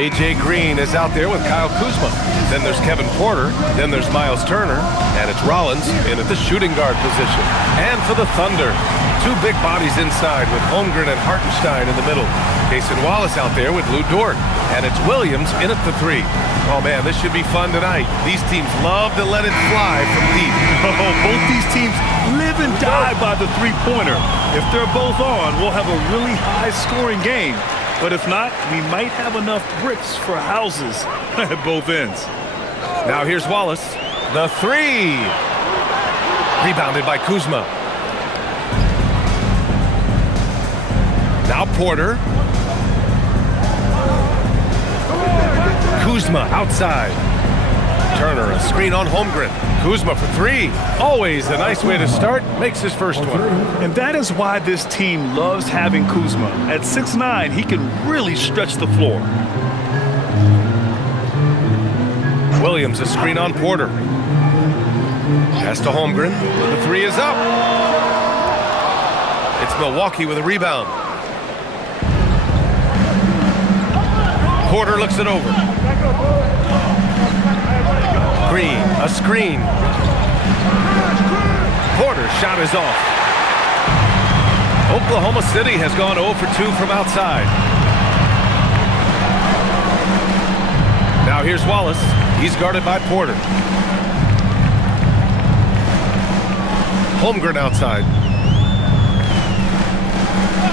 A.J. Green is out there with Kyle Kuzma. Then there's Kevin Porter. Then there's Miles Turner. And it's Rollins in at the shooting guard position. And for the Thunder, two big bodies inside with Holmgren and Hartenstein in the middle. Cason Wallace out there with Lou Dort. And it's Williams in at the three. Oh, man, this should be fun tonight. These teams love to let it fly from deep. Oh, both these teams live and die by the three-pointer. If they're both on, we'll have a really high-scoring game. But if not, we might have enough bricks for houses at both ends. Now here's Wallace. The three. Rebounded by Kuzma. Now Porter. Kuzma outside. Turner, a screen on Holmgren. Kuzma for three. Always a nice way to start. Makes his first one. And that is why this team loves having Kuzma. At 6'9", he can really stretch the floor. Williams, a screen on Porter. Pass to Holmgren. The three is up. It's Milwaukee with a rebound. Porter looks it over. Green, a screen. Porter's shot is off. Oklahoma City has gone 0 for 2 from outside. Now here's Wallace. He's guarded by Porter. Holmgren outside.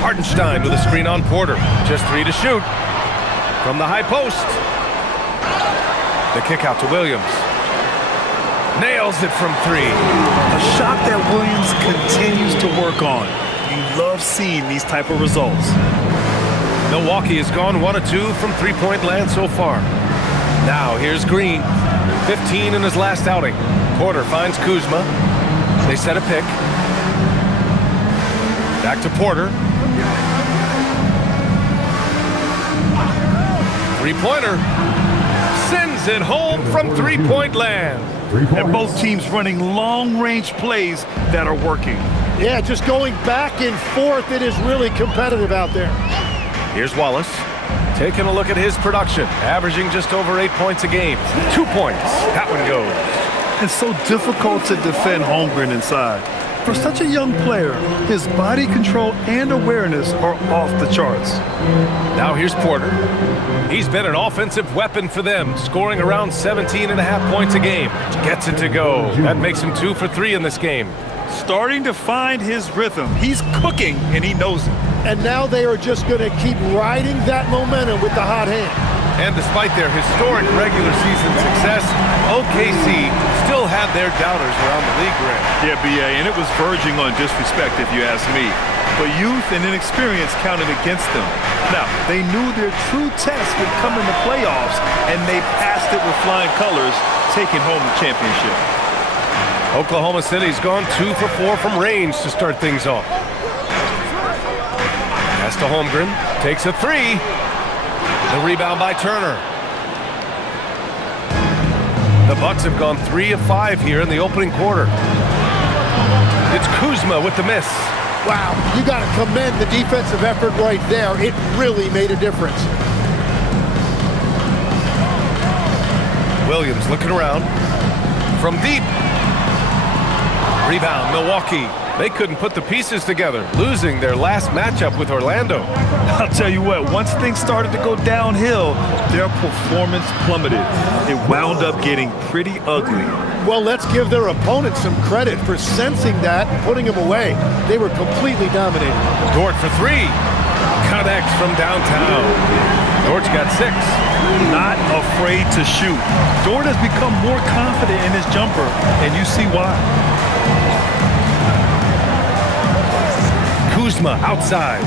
Hartenstein with a screen on Porter. Just three to shoot. From the high post. The kick out to Williams. Nails it from three. A shot that Williams continues to work on. You love seeing these type of results. Milwaukee has gone 1 of 2 from three-point land so far. Now here's Green. 15 in his last outing. Porter finds Kuzma. They set a pick. Back to Porter. Three-pointer. Sends it home from three-point land. And both teams running long-range plays that are working. Yeah, just going back and forth. It is really competitive out there. Here's Wallace. Taking a look at his production. Averaging just over 8 points a game. 2 points. That one goes. It's so difficult to defend Holmgren inside. For such a young player, his body control and awareness are off the charts. Now here's Porter. He's been an offensive weapon for them, scoring around 17.5 points a game. Gets it to go. That makes him 2 for 3 in this game. Starting to find his rhythm. He's cooking, and he knows it. And now they are just going to keep riding that momentum with the hot hand. And despite their historic regular season success, OKC still had their doubters around the league rim. Yeah, B.A., and it was verging on disrespect if you ask me. But youth and inexperience counted against them. Now, they knew their true test would come in the playoffs, and they passed it with flying colors, taking home the championship. Oklahoma City's gone 2 for 4 from range to start things off. Pass to Holmgren. Takes a three. The rebound by Turner. The Bucks have gone 3 of 5 here in the opening quarter. It's Kuzma with the miss. Wow, you got to commend the defensive effort right there. It really made a difference. Williams looking around. From deep. Rebound, Milwaukee. They couldn't put the pieces together, losing their last matchup with Orlando. I'll tell you what, once things started to go downhill, their performance plummeted. It wound up getting pretty ugly. Well, let's give their opponents some credit for sensing that and putting them away. They were completely dominated. Dort for three. Connects from downtown. Dort's got 6. Not afraid to shoot. Dort has become more confident in his jumper, and you see why. Kuzma outside.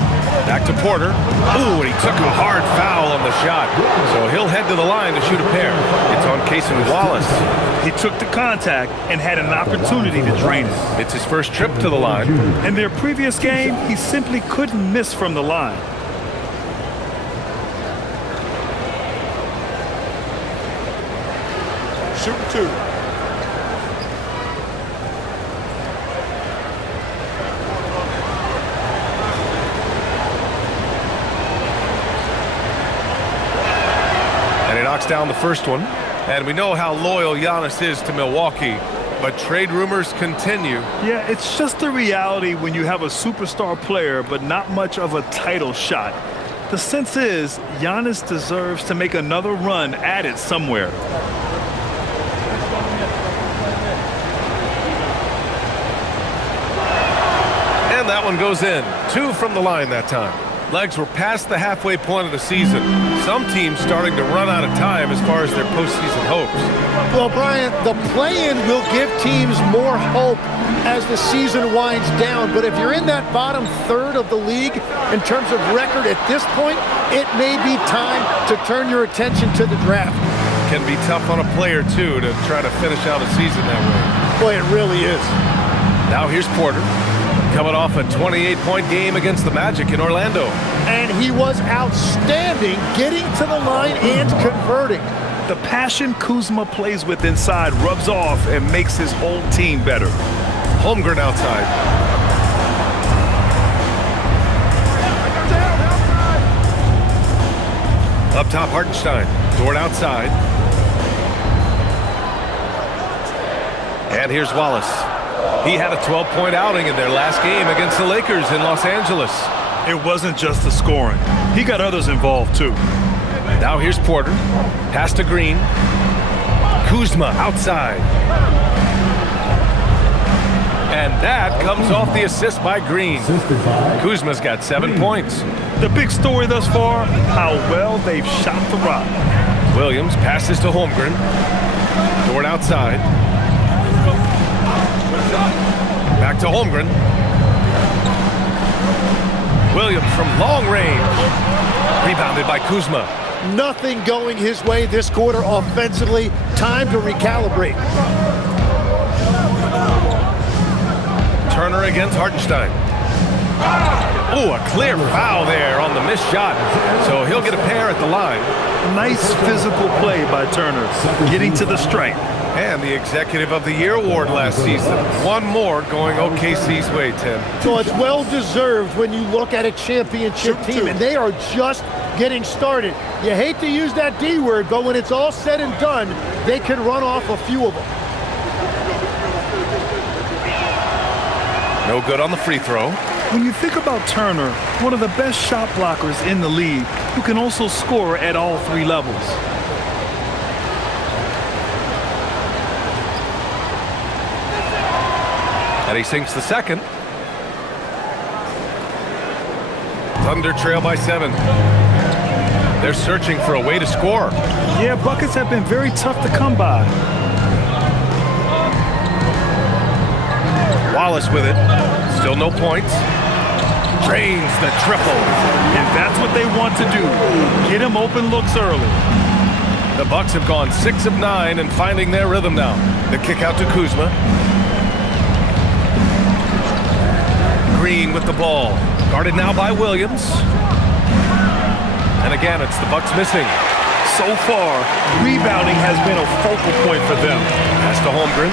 Back to Porter. Ooh, and he took a hard foul on the shot. So he'll head to the line to shoot a pair. It's on Cason Wallace. He took the contact and had an opportunity to drain it. It's his first trip to the line. In their previous game, he simply couldn't miss from the line. Shooting 2. knocks down the first one. And we know how loyal Giannis is to Milwaukee, but trade rumors continue. Yeah, it's just the reality when you have a superstar player, but not much of a title shot. The sense is Giannis deserves to make another run at it somewhere. And that one goes in. 2 from the line that time. Legs were past the halfway point of the season. Some teams starting to run out of time as far as their postseason hopes. Well, Brian, the play-in will give teams more hope as the season winds down. But if you're in that bottom third of the league in terms of record at this point, it may be time to turn your attention to the draft. Can be tough on a player, too, to try to finish out a season that way. Boy, it really is. Now here's Porter, coming off a 28-point game against the Magic in Orlando. And he was outstanding getting to the line and converting. The passion Kuzma plays with inside rubs off and makes his whole team better. Holmgren outside. Up top, Hartenstein. Dort outside. And here's Wallace. He had a 12-point outing in their last game against the Lakers in Los Angeles. It wasn't just the scoring. He got others involved, too. Now here's Porter. Pass to Green. Kuzma outside. And that comes off the assist by Green. Kuzma's got 7 points. The big story thus far, how well they've shot the rock. Williams passes to Holmgren. Dort outside. Back to Holmgren. Williams from long range. Rebounded by Kuzma. Nothing going his way this quarter offensively. Time to recalibrate. Turner against Hartenstein. Oh, a clear foul there on the missed shot. So he'll get a pair at the line. Nice physical play by Turner, getting to the stripe. And the Executive of the Year award last season. One more going OKC's way, Tim. So it's well-deserved when you look at a championship team, and they are just getting started. You hate to use that D word, but when it's all said and done, they can run off a few of them. No good on the free throw. When you think about Turner, one of the best shot blockers in the league, who can also score at all 3 levels. And he sinks the second. Thunder trail by 7. They're searching for a way to score. Yeah, buckets have been very tough to come by. Wallace with it. Still no points. Drains the triple. And that's what they want to do. Get him open looks early. The Bucks have gone 6 of 9 and finding their rhythm now. The kick out to Kuzma. Green with the ball. Guarded now by Williams. And again, it's the Bucks missing. So far, rebounding has been a focal point for them. Pass to Holmgren.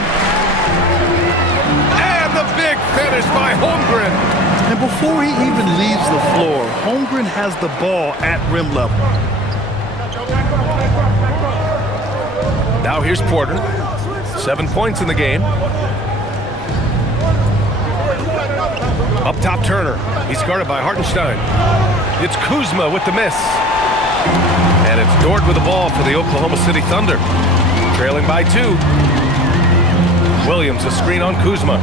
And the big finish by Holmgren. And before he even leaves the floor, Holmgren has the ball at rim level. Now here's Porter. 7 points in the game. Up top, Turner. He's guarded by Hartenstein. It's Kuzma with the miss. And it's Dort with the ball for the Oklahoma City Thunder. Trailing by 2. Williams, a screen on Kuzma.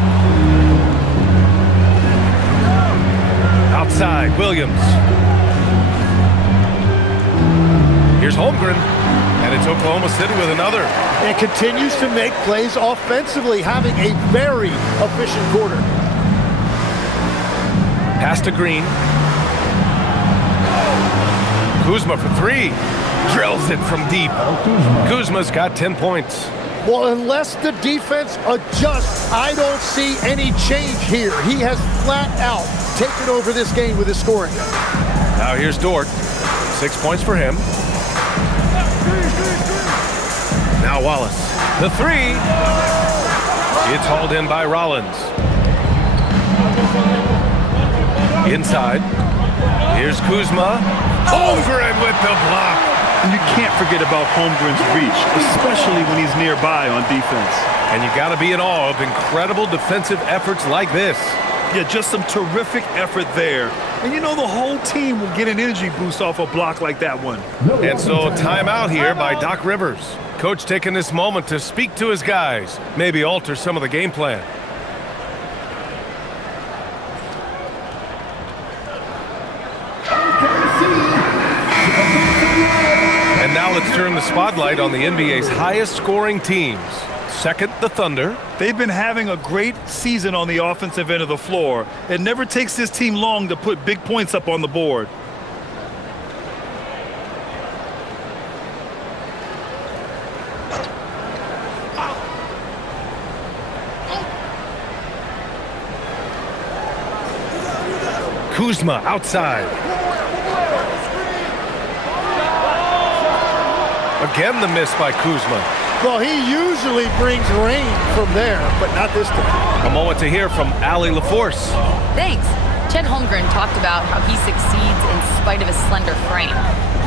Outside, Williams. Here's Holmgren. And it's Oklahoma City with another. And continues to make plays offensively, having a very efficient quarter. Pass to Green. Kuzma for 3. Drills it from deep. Kuzma's got 10 points. Well, unless the defense adjusts, I don't see any change here. He has flat out taken over this game with his scoring. Now here's Dort. 6 points for him. Now Wallace. The 3. It's hauled in by Rollins. Inside. Here's Kuzma. Holmgren with the block. And you can't forget about Holmgren's reach, especially when he's nearby on defense. And you got to be in awe of incredible defensive efforts like this. Yeah, just some terrific effort there. And you know the whole team will get an energy boost off a block like that one. And so timeout here by Doc Rivers. Coach taking this moment to speak to his guys, maybe alter some of the game plan. And now let's turn the spotlight on the NBA's highest scoring teams. Second, the Thunder. They've been having a great season on the offensive end of the floor. It never takes this team long to put big points up on the board. Kuzma outside. Again the miss by Kuzma. Well, he usually brings rain from there, but not this time. A moment to hear from Allie LaForce. Thanks. Chet Holmgren talked about how he succeeds in spite of his slender frame.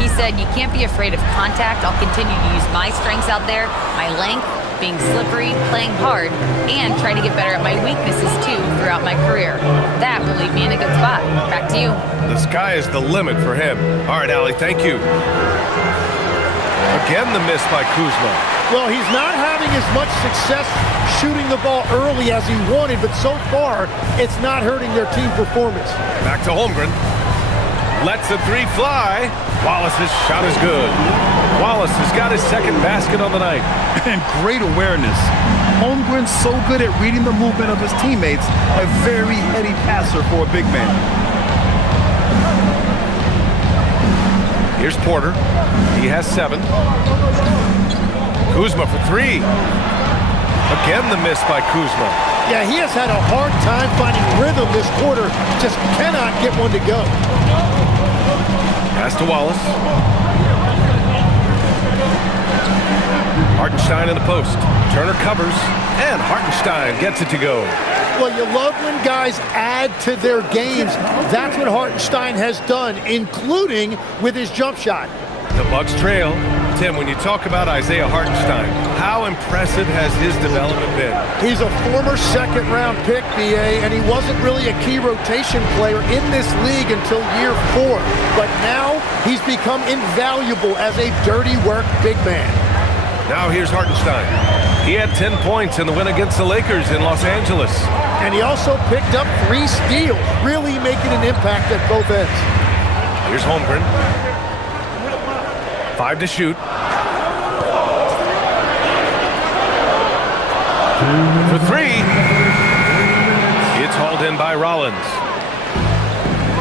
He said, "You can't be afraid of contact. I'll continue to use my strengths out there, my length, being slippery, playing hard, and try to get better at my weaknesses too throughout my career. That will leave me in a good spot." Back to you. The sky is the limit for him. All right, Allie, thank you. Again the miss by Kuzma. Well, he's not having as much success shooting the ball early as he wanted, but so far, it's not hurting their team performance. Back to Holmgren. Lets the three fly. Wallace's shot is good. Wallace has got his second basket on the night. And great awareness. Holmgren's so good at reading the movement of his teammates, a very heady passer for a big man. Here's Porter. He has 7. Kuzma for 3. Again the miss by Kuzma. Yeah, he has had a hard time finding rhythm this quarter. Just cannot get one to go. Pass to Wallace. Hartenstein in the post. Turner covers, and Hartenstein gets it to go. Well, you love when guys add to their games. That's what Hartenstein has done, including with his jump shot. The Bucks trail. Tim, when you talk about Isaiah Hartenstein, how impressive has his development been? He's a former second-round pick, BA, and he wasn't really a key rotation player in this league until year 4. But now he's become invaluable as a dirty work big man. Now here's Hartenstein. He had 10 points in the win against the Lakers in Los Angeles. And he also picked up 3 steals, really making an impact at both ends. Here's Holmgren. 5 to shoot. For 3. It's hauled in by Rollins.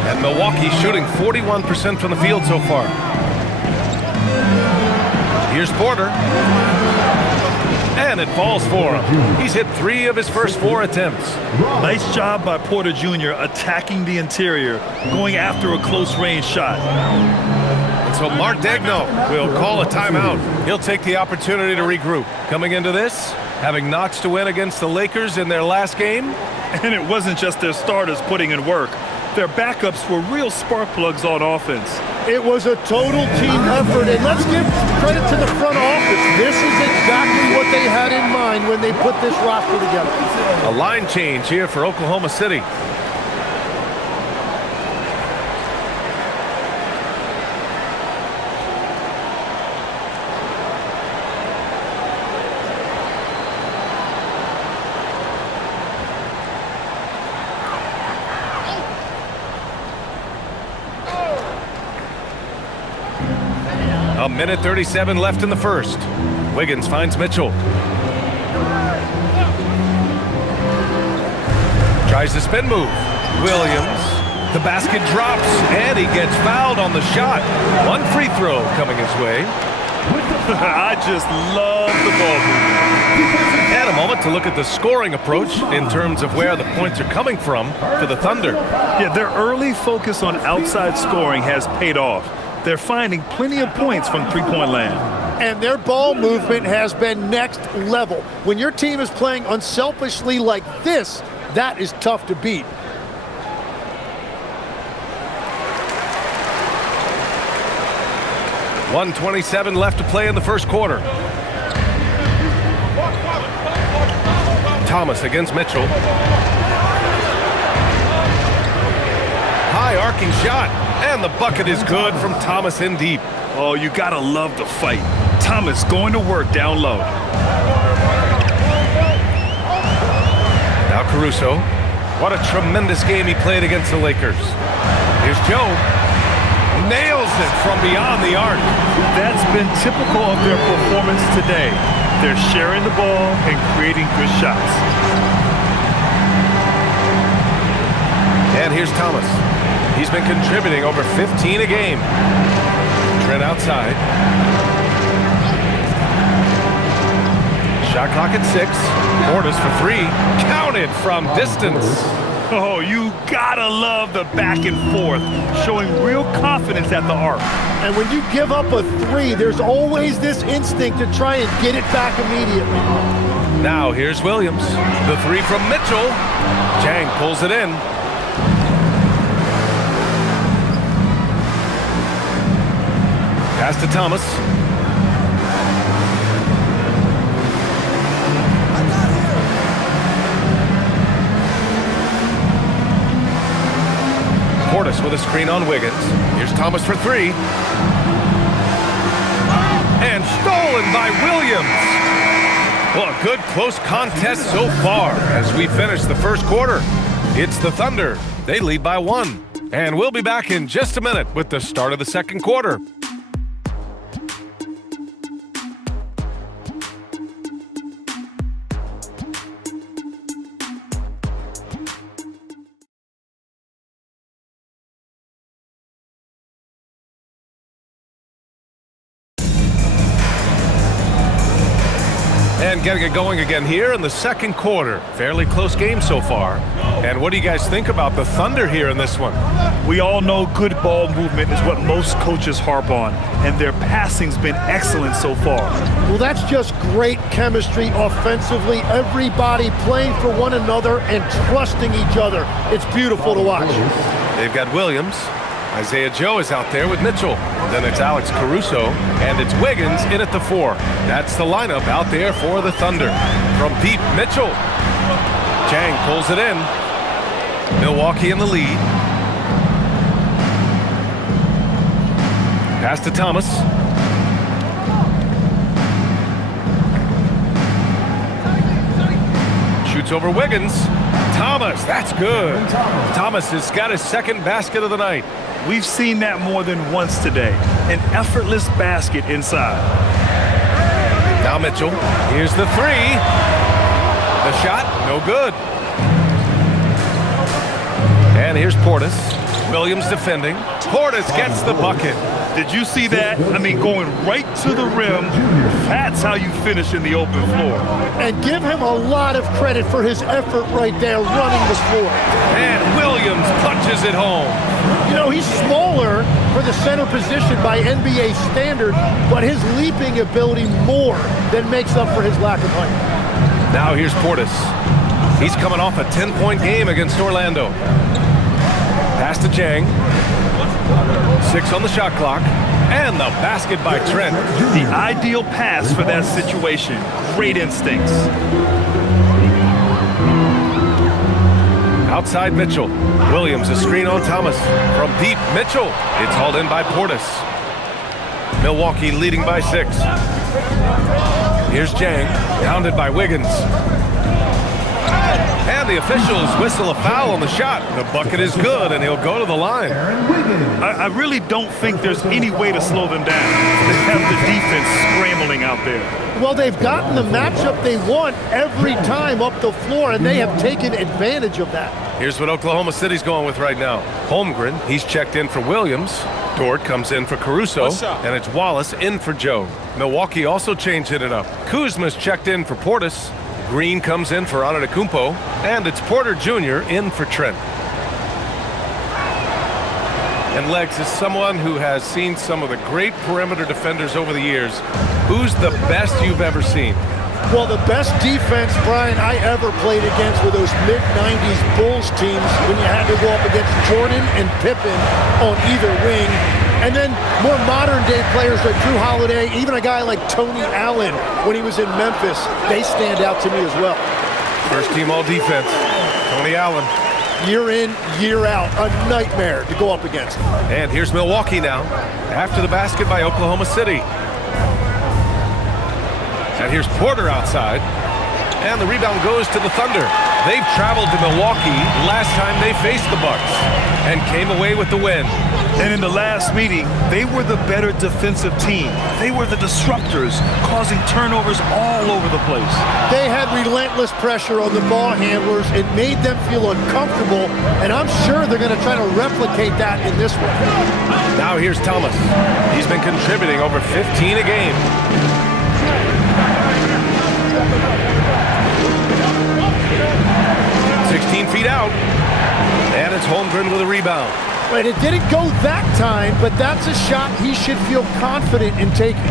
And Milwaukee shooting 41% from the field so far. Here's Porter. And it falls for him. He's hit 3 of his first 4 attempts. Nice job by Porter Jr. attacking the interior, going after a close-range shot. And so Mark Daigneault will call a timeout. He'll take the opportunity to regroup. Coming into this, having notched to win against the Lakers in their last game. And it wasn't just their starters putting in work. Their backups were real spark plugs on offense. It was a total team effort, and let's give credit to the front office. This is exactly what they had in mind when they put this roster together. A line change here for Oklahoma City. A minute 37 left in the first. Wiggins finds Mitchell. Tries the spin move. Williams. The basket drops, and he gets fouled on the shot. One free throw coming his way. I just love the ball movement. And a moment to look at the scoring approach in terms of where the points are coming from for the Thunder. Yeah, their early focus on outside scoring has paid off. They're finding plenty of points from three-point land. And their ball movement has been next level. When your team is playing unselfishly like this, that is tough to beat. 1:27 left to play in the first quarter. Thomas against Mitchell. High arcing shot, and the bucket is good from Thomas in deep. Oh, you gotta love the fight. Thomas going to work down low. Now Caruso. What a tremendous game he played against the Lakers. Here's Joe. Nails it from beyond the arc. That's been typical of their performance today. They're sharing the ball and creating good shots. And here's Thomas. He's been contributing over 15 a game. Trent outside. Shot clock at 6. Portis for 3. Counted from distance. Oh, you gotta love the back and forth, showing real confidence at the arc. And when you give up a 3, there's always this instinct to try and get it back immediately. Now here's Williams. The 3 from Mitchell. Chang pulls it in. Pass to Thomas. Portis with a screen on Wiggins. Here's Thomas for 3. And stolen by Williams. Well, a good close contest so far as we finish the first quarter. It's the Thunder. They lead by 1. And we'll be back in just a minute with the start of the second quarter. And getting it going again here in the second quarter. Fairly close game so far. And what do you guys think about the Thunder here in this one? We all know good ball movement is what most coaches harp on, and their passing's been excellent so far. Well, that's just great chemistry offensively. Everybody playing for one another and trusting each other. It's beautiful to watch. They've got Williams. Isaiah Joe is out there with Mitchell. Then it's Alex Caruso, and it's Wiggins in at the 4. That's the lineup out there for the Thunder. From deep, Mitchell. Chang pulls it in. Milwaukee in the lead. Pass to Thomas. Shoots over Wiggins. Thomas, that's good. Thomas has got his second basket of the night. We've seen that more than once today. An effortless basket inside. Now Mitchell. Here's the 3. The shot, no good. And here's Portis. Williams defending. Portis gets the bucket. Did you see that? I mean, going right to the rim. That's how you finish in the open floor. And give him a lot of credit for his effort right there running the floor. And Williams punches it home. You know, he's smaller for the center position by NBA standard, but his leaping ability more than makes up for his lack of height. Now here's Portis. He's coming off a 10-point game against Orlando. Pass to Chang. 6 on the shot clock. And the basket by Trent. The ideal pass for that situation. Great instincts. Outside Mitchell. Williams a screen on Thomas. From deep, Mitchell. It's hauled in by Portis. Milwaukee leading by 6. Here's Chang. Pounded by Wiggins. And the officials whistle a foul on the shot. The bucket is good, and he'll go to the line. I really don't think there's any way to slow them down. They have the defense scrambling out there. Well, they've gotten the matchup they want every time up the floor, and they have taken advantage of that. Here's what Oklahoma City's going with right now. Holmgren, he's checked in for Williams. Dort comes in for Caruso, and it's Wallace in for Joe. Milwaukee also changing it up. Kuzma's checked in for Portis. Green comes in for Antetokounmpo, and it's Porter Jr. in for Trent. And Legs is someone who has seen some of the great perimeter defenders over the years. Who's the best you've ever seen? Well, the best defense, Brian, I ever played against were those mid-90s Bulls teams when you had to go up against Jordan and Pippen on either wing. And then more modern-day players like Drew Holiday, even a guy like Tony Allen when he was in Memphis, they stand out to me as well. First team all defense, Tony Allen. Year in, year out, a nightmare to go up against. And here's Milwaukee now, after the basket by Oklahoma City. And here's Porter outside. And the rebound goes to the Thunder. They've traveled to Milwaukee last time they faced the Bucks and came away with the win. And in the last meeting, they were the better defensive team. They were the disruptors, causing turnovers all over the place. They had relentless pressure on the ball handlers. It made them feel uncomfortable, and I'm sure they're going to try to replicate that in this one. Now here's Thomas. He's been contributing over 15 a game. 16 feet out, and it's Holmgren with a rebound. But it didn't go that time, but that's a shot he should feel confident in taking.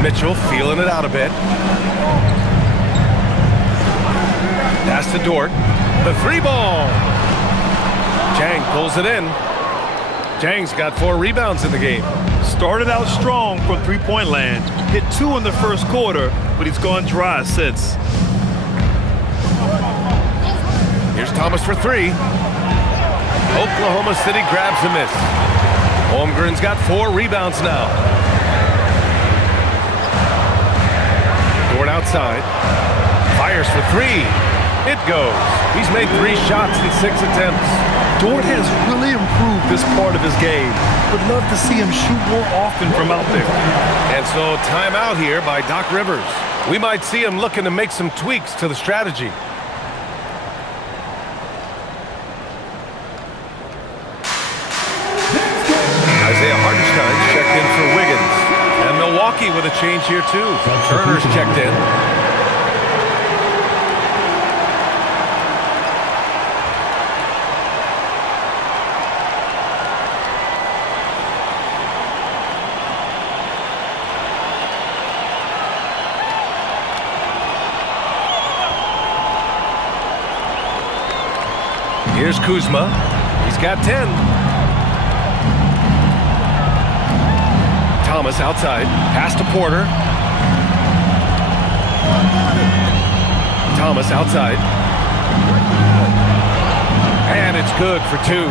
Mitchell feeling it out a bit. Pass to Dort. The three ball. Chang pulls it in. Chang's got 4 rebounds in the game. Started out strong from three-point land. Hit 2 in the first quarter, but he's gone dry since. Here's Thomas for 3. Oklahoma City grabs a miss. Holmgren's got 4 rebounds now. Dort outside. Fires for 3. It goes. He's made 3 shots in 6 attempts. Dort has really improved this part of his game. Would love to see him shoot more often from out there. And so timeout here by Doc Rivers. We might see him looking to make some tweaks to the strategy. Isaiah Hartenstein's checked in for Wiggins. And Milwaukee with a change here too. Turner's checked in. Here's Kuzma. He's got 10. Thomas outside. Pass to Porter. Thomas outside. And it's good for 2.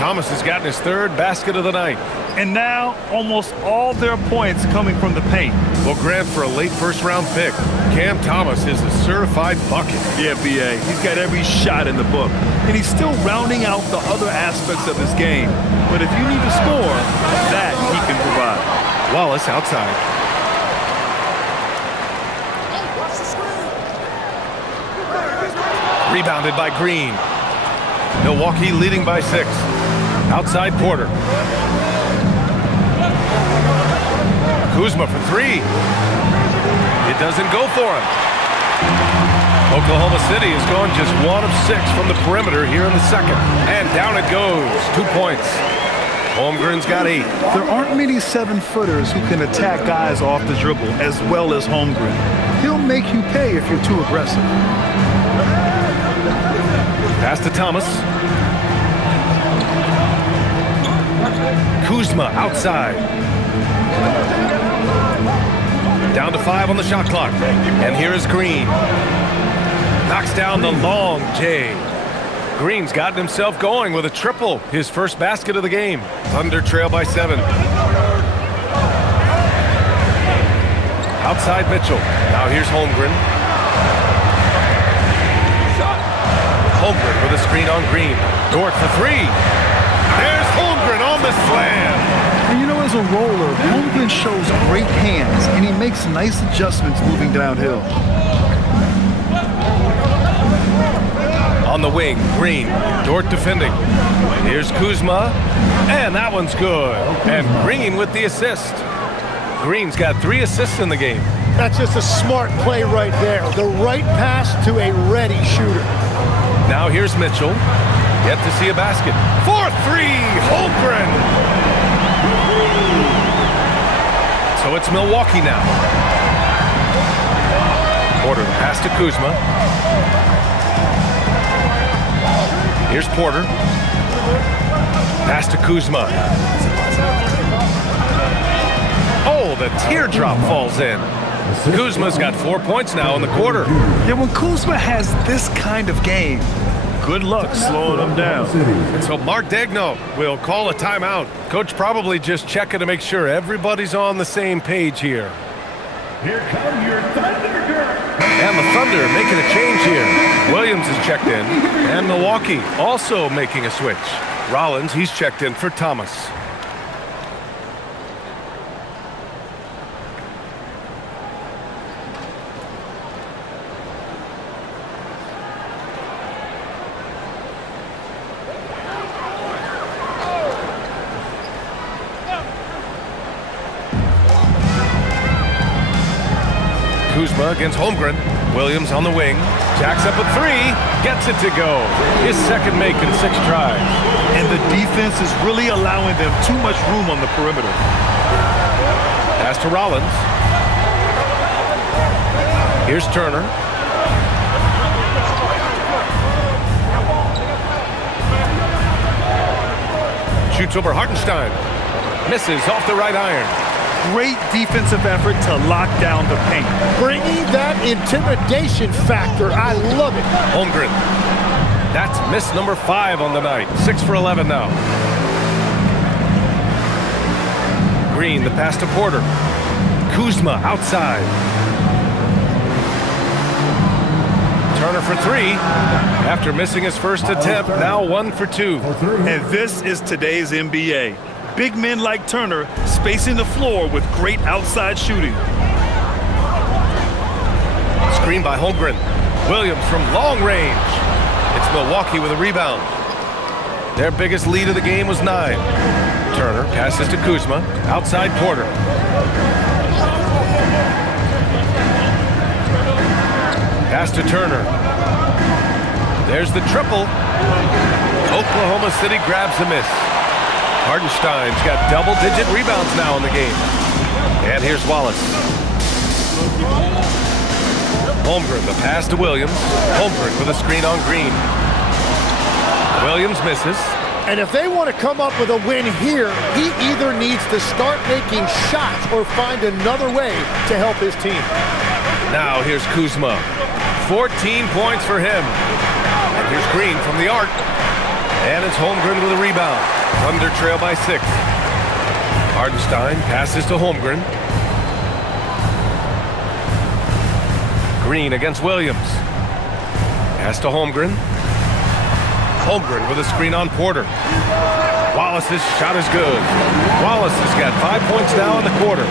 Thomas has gotten his 3rd basket of the night. And now, almost all their points coming from the paint. Well, Grant, for a late first-round pick, Cam Thomas is a certified bucket. Yeah, B.A. He's got every shot in the book. And he's still rounding out the other aspects of his game. But if you need to score, that he can provide. Wallace outside. Rebounded by Green. Milwaukee leading by 6. Outside Porter. Kuzma for 3. It doesn't go for him. Oklahoma City has gone just 1 of 6 from the perimeter here in the second. And down it goes. 2 points. Holmgren's got 8. There aren't many 7-footers who can attack guys off the dribble as well as Holmgren. He'll make you pay if you're too aggressive. Pass to Thomas. Kuzma outside. Down to 5 on the shot clock. And here is Green. Knocks down the long J. Green's gotten himself going with a triple. His first basket of the game. Thunder trail by 7. Outside Mitchell. Now here's Holmgren. Holmgren with a screen on Green. Dort for 3. There's Holmgren on the slam. And you know, as a roller, Holmgren shows great hands, and he makes nice adjustments moving downhill. On the wing, Green. Dort defending. Here's Kuzma. And that one's good. And Green with the assist. Green's got 3 assists in the game. That's just a smart play right there. The right pass to a ready shooter. Now here's Mitchell. Yet to see a basket. 4-3, Holmgren. So it's Milwaukee now. Porter, the pass to Kuzma. Here's Porter. Pass to Kuzma. Oh, the teardrop falls in. Kuzma's got 4 points now in the quarter. Yeah, when Kuzma has this kind of game, good luck slowing him down. And so Mark Daigneault will call a timeout. Coach probably just checking to make sure everybody's on the same page here. Here come your Thunder. And the Thunder making a change here. Williams is checked in. And Milwaukee also making a switch. Rollins, he's checked in for Thomas. Kuzma against Holmgren. Williams on the wing. Jacks up a three. Gets it to go. His second make in 6 tries. And the defense is really allowing them too much room on the perimeter. Pass to Rollins. Here's Turner. Shoots over Hartenstein. Misses off the right iron. Great defensive effort to lock down the paint. Bringing that intimidation factor. I love it. Holmgren. That's miss number 5 on the night. 6 for 11 now. Green, the pass to Porter. Kuzma outside. Turner for 3. After missing his first attempt, now 1 for 2. And this is today's NBA. Big men like Turner spacing the floor with great outside shooting. Screen by Holmgren. Williams from long range. It's Milwaukee with a rebound. Their biggest lead of the game was 9. Turner passes to Kuzma. Outside Porter. Pass to Turner. There's the triple. Oklahoma City grabs the miss. Hartenstein's got double-digit rebounds now in the game. And here's Wallace. Holmgren, the pass to Williams. Holmgren with a screen on Green. Williams misses. And if they want to come up with a win here, he either needs to start making shots or find another way to help his team. Now here's Kuzma. 14 points for him. And here's Green from the arc. And it's Holmgren with a rebound. Thunder trail by 6. Hartenstein passes to Holmgren. Green against Williams. Pass to Holmgren. Holmgren with a screen on Porter. Wallace's shot is good. Wallace has got 5 points now in the quarter.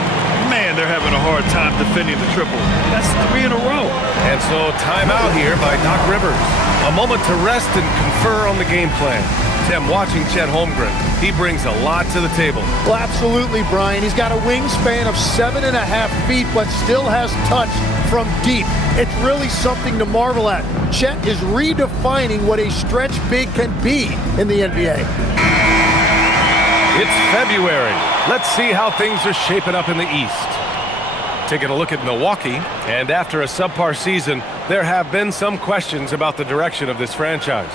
Man, they're having a hard time defending the triple. That's 3 in a row. And so timeout here by Doc Rivers. A moment to rest and confer on the game plan. Tim, watching Chet Holmgren, he brings a lot to the table. Well, absolutely, Brian. He's got a wingspan of 7.5 feet, but still has touch from deep. It's really something to marvel at. Chet is redefining what a stretch big can be in the NBA. It's February. Let's see how things are shaping up in the East. Taking a look at Milwaukee, and after a subpar season, there have been some questions about the direction of this franchise.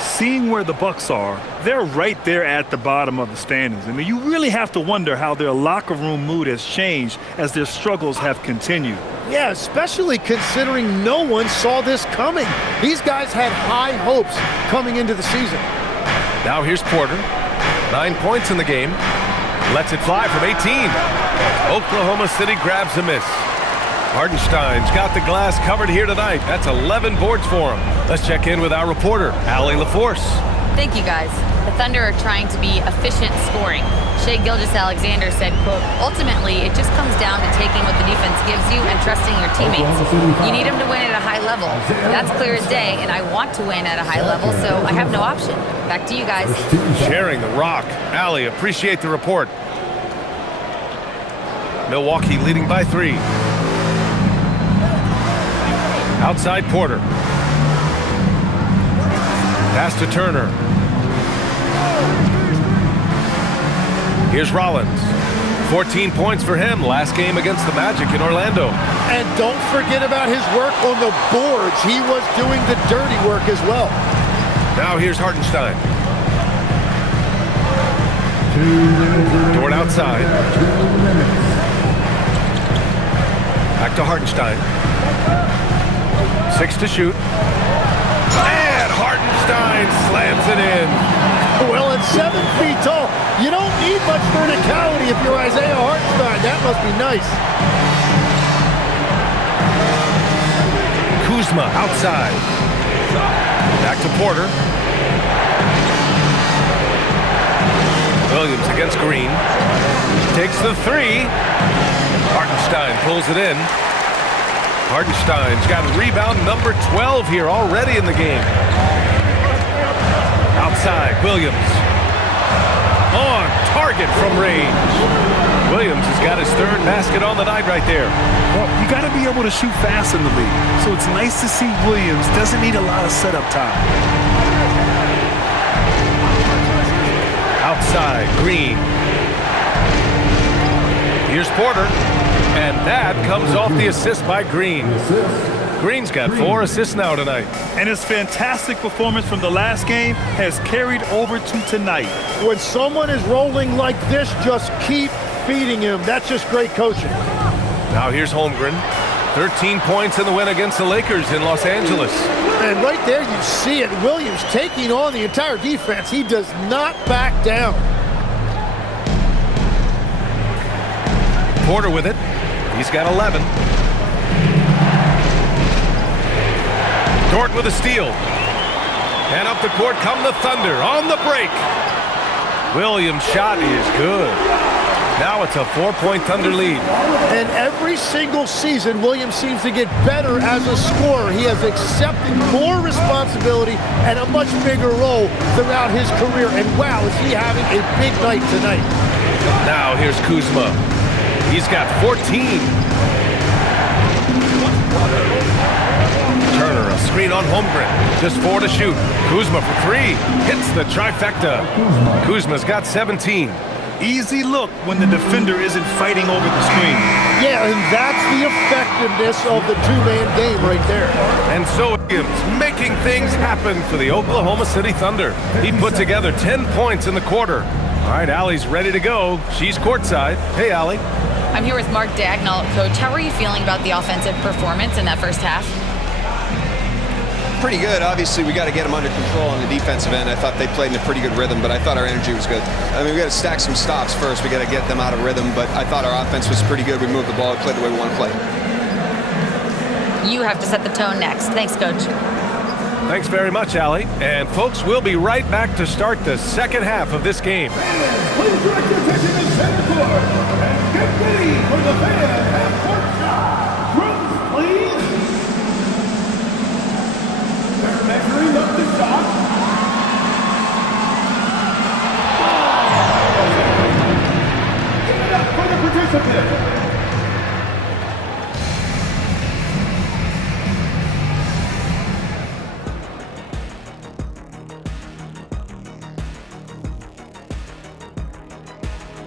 Seeing where the Bucks are, they're right there at the bottom of the standings. I mean, you really have to wonder how their locker room mood has changed as their struggles have continued. Yeah, especially considering no one saw this coming. These guys had high hopes coming into the season. Now here's Porter. 9 points in the game. Lets it fly from 18. Oklahoma City grabs a miss. Hartenstein's got the glass covered here tonight. That's 11 boards for him. Let's check in with our reporter, Allie LaForce. Thank you, guys. The Thunder are trying to be efficient scoring. Shai Gilgeous-Alexander said, quote, ultimately, it just comes down to taking what the defense gives you and trusting your teammates. You need them to win at a high level. That's clear as day, and I want to win at a high level, so I have no option. Back to you guys. Sharing the rock. Allie, appreciate the report. Milwaukee leading by 3. Outside Porter. Pass to Turner. Here's Rollins. 14 points for him last game against the Magic in Orlando. And don't forget about his work on the boards. He was doing the dirty work as well. Now here's Hartenstein. Dort outside. Back to Hartenstein. 6 to shoot. And Hartenstein slams it in. Well, at 7 feet tall, you don't need much verticality if you're Isaiah Hartenstein. That must be nice. Kuzma outside. Back to Porter. Williams against Green. Takes the 3. Hartenstein pulls it in. Hartenstein's got rebound number 12 here already in the game. Outside, Williams. On target from range. Williams has got his 3rd basket on the night right there. Well, you got to be able to shoot fast in the league. So it's nice to see Williams doesn't need a lot of setup time. Outside, Green. Here's Porter. And that comes off the assist by Green. Green's got 4 assists now tonight. And his fantastic performance from the last game has carried over to tonight. When someone is rolling like this, just keep feeding him. That's just great coaching. Now here's Holmgren. 13 points in the win against the Lakers in Los Angeles. And right there you see it. Williams taking on the entire defense. He does not back down. Porter with it. He's got 11. Dort with a steal. And up the court come the Thunder on the break. Williams' shot is good. Now it's a 4-point Thunder lead. And every single season, Williams seems to get better as a scorer. He has accepted more responsibility and a much bigger role throughout his career. And wow, is he having a big night tonight. Now here's Kuzma. He's got 14. Turner, a screen on Holmgren. Just 4 to shoot. Kuzma for 3. Hits the trifecta. Kuzma's got 17. Easy look when the defender isn't fighting over the screen. Yeah, and that's the effectiveness of the 2-man game right there. And so Williams making things happen for the Oklahoma City Thunder. He put together 10 points in the quarter. All right, Allie's ready to go. She's courtside. Hey, Allie. I'm here with Mark Dagnall. Coach, how are you feeling about the offensive performance in that first half? Pretty good. Obviously, we got to get them under control on the defensive end. I thought they played in a pretty good rhythm, but I thought our energy was good. I mean, we got to stack some stops first. We got to get them out of rhythm, but I thought our offense was pretty good. We moved the ball, played the way we want to play. You have to set the tone next. Thanks, Coach. Thanks very much, Allie. And folks, we'll be right back to start the second half of this game. Please direct your attention to center court and get ready for the fan half-court shot. Drums, please. They're measuring up the shot. Give it up for the participant.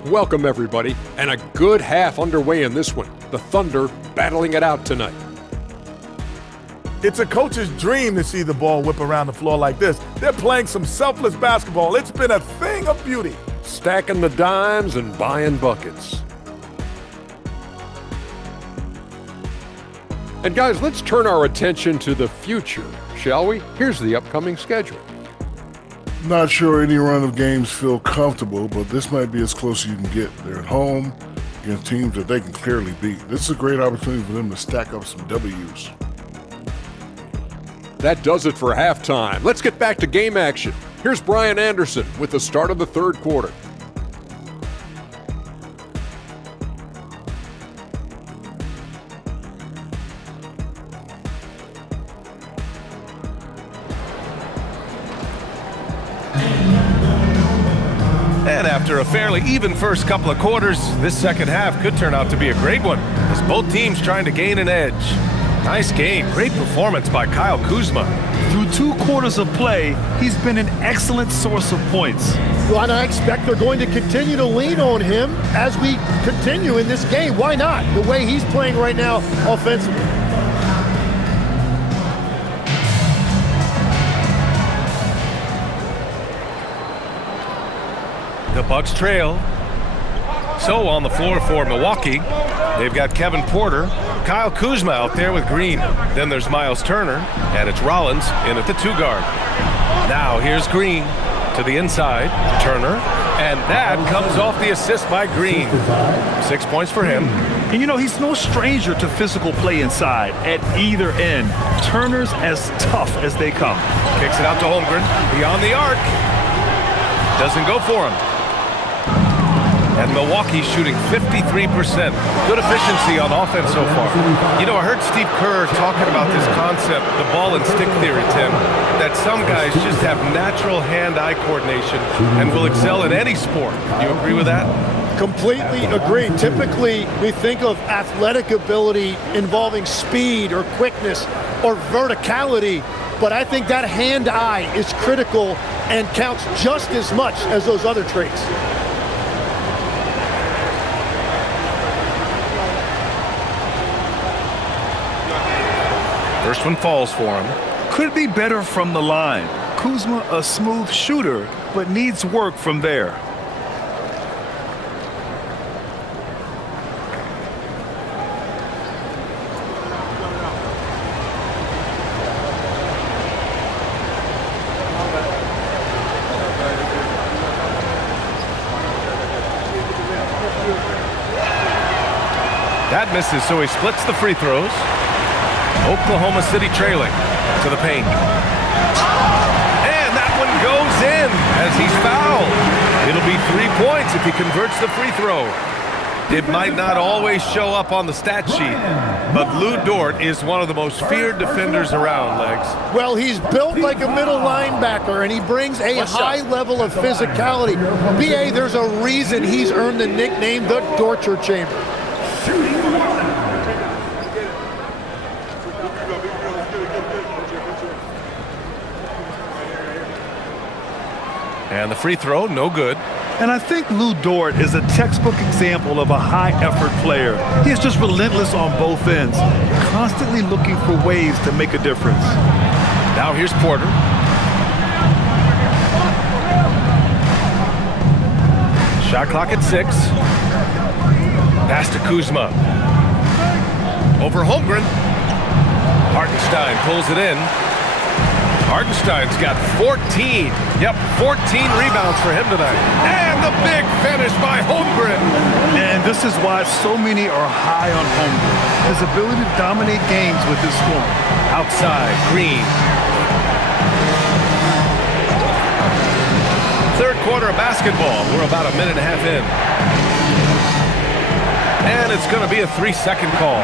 Welcome, everybody, and a good half underway in this one. The Thunder battling it out tonight. It's a coach's dream to see the ball whip around the floor like this. They're playing some selfless basketball. It's been a thing of beauty. Stacking the dimes and buying buckets. And guys, let's turn our attention to the future, shall we? Here's the upcoming schedule. Not sure any run of games feel comfortable, but this might be as close as you can get. They're at home against teams that they can clearly beat. This is a great opportunity for them to stack up some W's. That does it for halftime. Let's get back to game action. Here's Brian Anderson with the start of the third quarter. And after a fairly even first couple of quarters, this second half could turn out to be a great one, as both teams trying to gain an edge. Nice game. Great performance by Kyle Kuzma. Through 2 quarters of play, he's been an excellent source of points. Well, and I expect they're going to continue to lean on him as we continue in this game. Why not? The way he's playing right now offensively. The Bucks trail. So on the floor for Milwaukee, they've got Kevin Porter, Kyle Kuzma out there with Green. Then there's Miles Turner, and it's Rollins in at the 2 guard. Now here's Green to the inside, Turner, and that comes off the assist by Green. 6 points for him. And you know, he's no stranger to physical play inside at either end. Turner's as tough as they come. Kicks it out to Holmgren, beyond the arc. Doesn't go for him. And Milwaukee shooting 53%. Good efficiency on offense so far. You know, I heard Steve Kerr talking about this concept, the ball and stick theory, Tim, that some guys just have natural hand-eye coordination and will excel in any sport. You agree with that? Completely agree. Typically, we think of athletic ability involving speed or quickness or verticality, but I think that hand-eye is critical and counts just as much as those other traits. First one falls for him. Could be better from the line. Kuzma a smooth shooter, but needs work from there. That misses, so he splits the free throws. Oklahoma City trailing to the paint. And that one goes in as he's fouled. It'll be 3 points if he converts the free throw. It might not always show up on the stat sheet, but Lou Dort is one of the most feared defenders around, Legs. Well, he's built like a middle linebacker, and he brings a high level of physicality. B.A., there's a reason he's earned the nickname the Torture Chamber. And the free throw, no good. And I think Lou Dort is a textbook example of a high-effort player. He is just relentless on both ends, constantly looking for ways to make a difference. Now here's Porter. Shot clock at 6. Pass to Kuzma. Over Holmgren. Hartenstein pulls it in. Hartenstein's got 14. Yep, 14 rebounds for him tonight. And the big finish by Holmgren. And this is why so many are high on Holmgren. His ability to dominate games with his scoring. Outside, Green. Third quarter of basketball. We're about a minute and a half in. And it's going to be a 3-second call.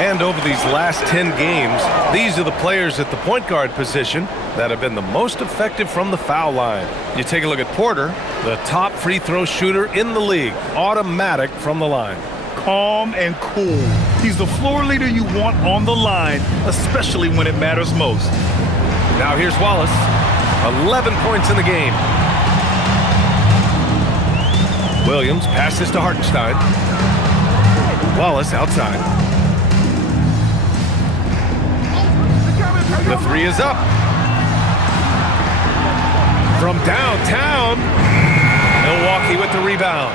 And over these last 10 games, these are the players at the point guard position that have been the most effective from the foul line. You take a look at Porter, the top free throw shooter in the league, automatic from the line. Calm and cool. He's the floor leader you want on the line, especially when it matters most. Now here's Wallace, 11 points in the game. Williams passes to Hartenstein. Wallace outside. The three is up. From downtown, Milwaukee with the rebound.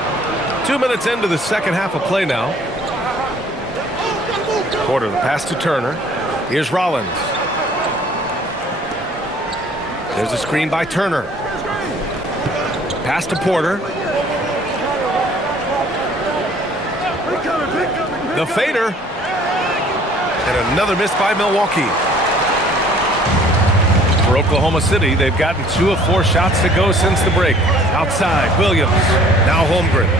2 minutes into the second half of play now. Porter, the pass to Turner. Here's Rollins. There's a screen by Turner. Pass to Porter. The fader. And another miss by Milwaukee. For Oklahoma City, they've gotten 2 of 4 shots to go since the break. Outside, Williams. Now Holmgren.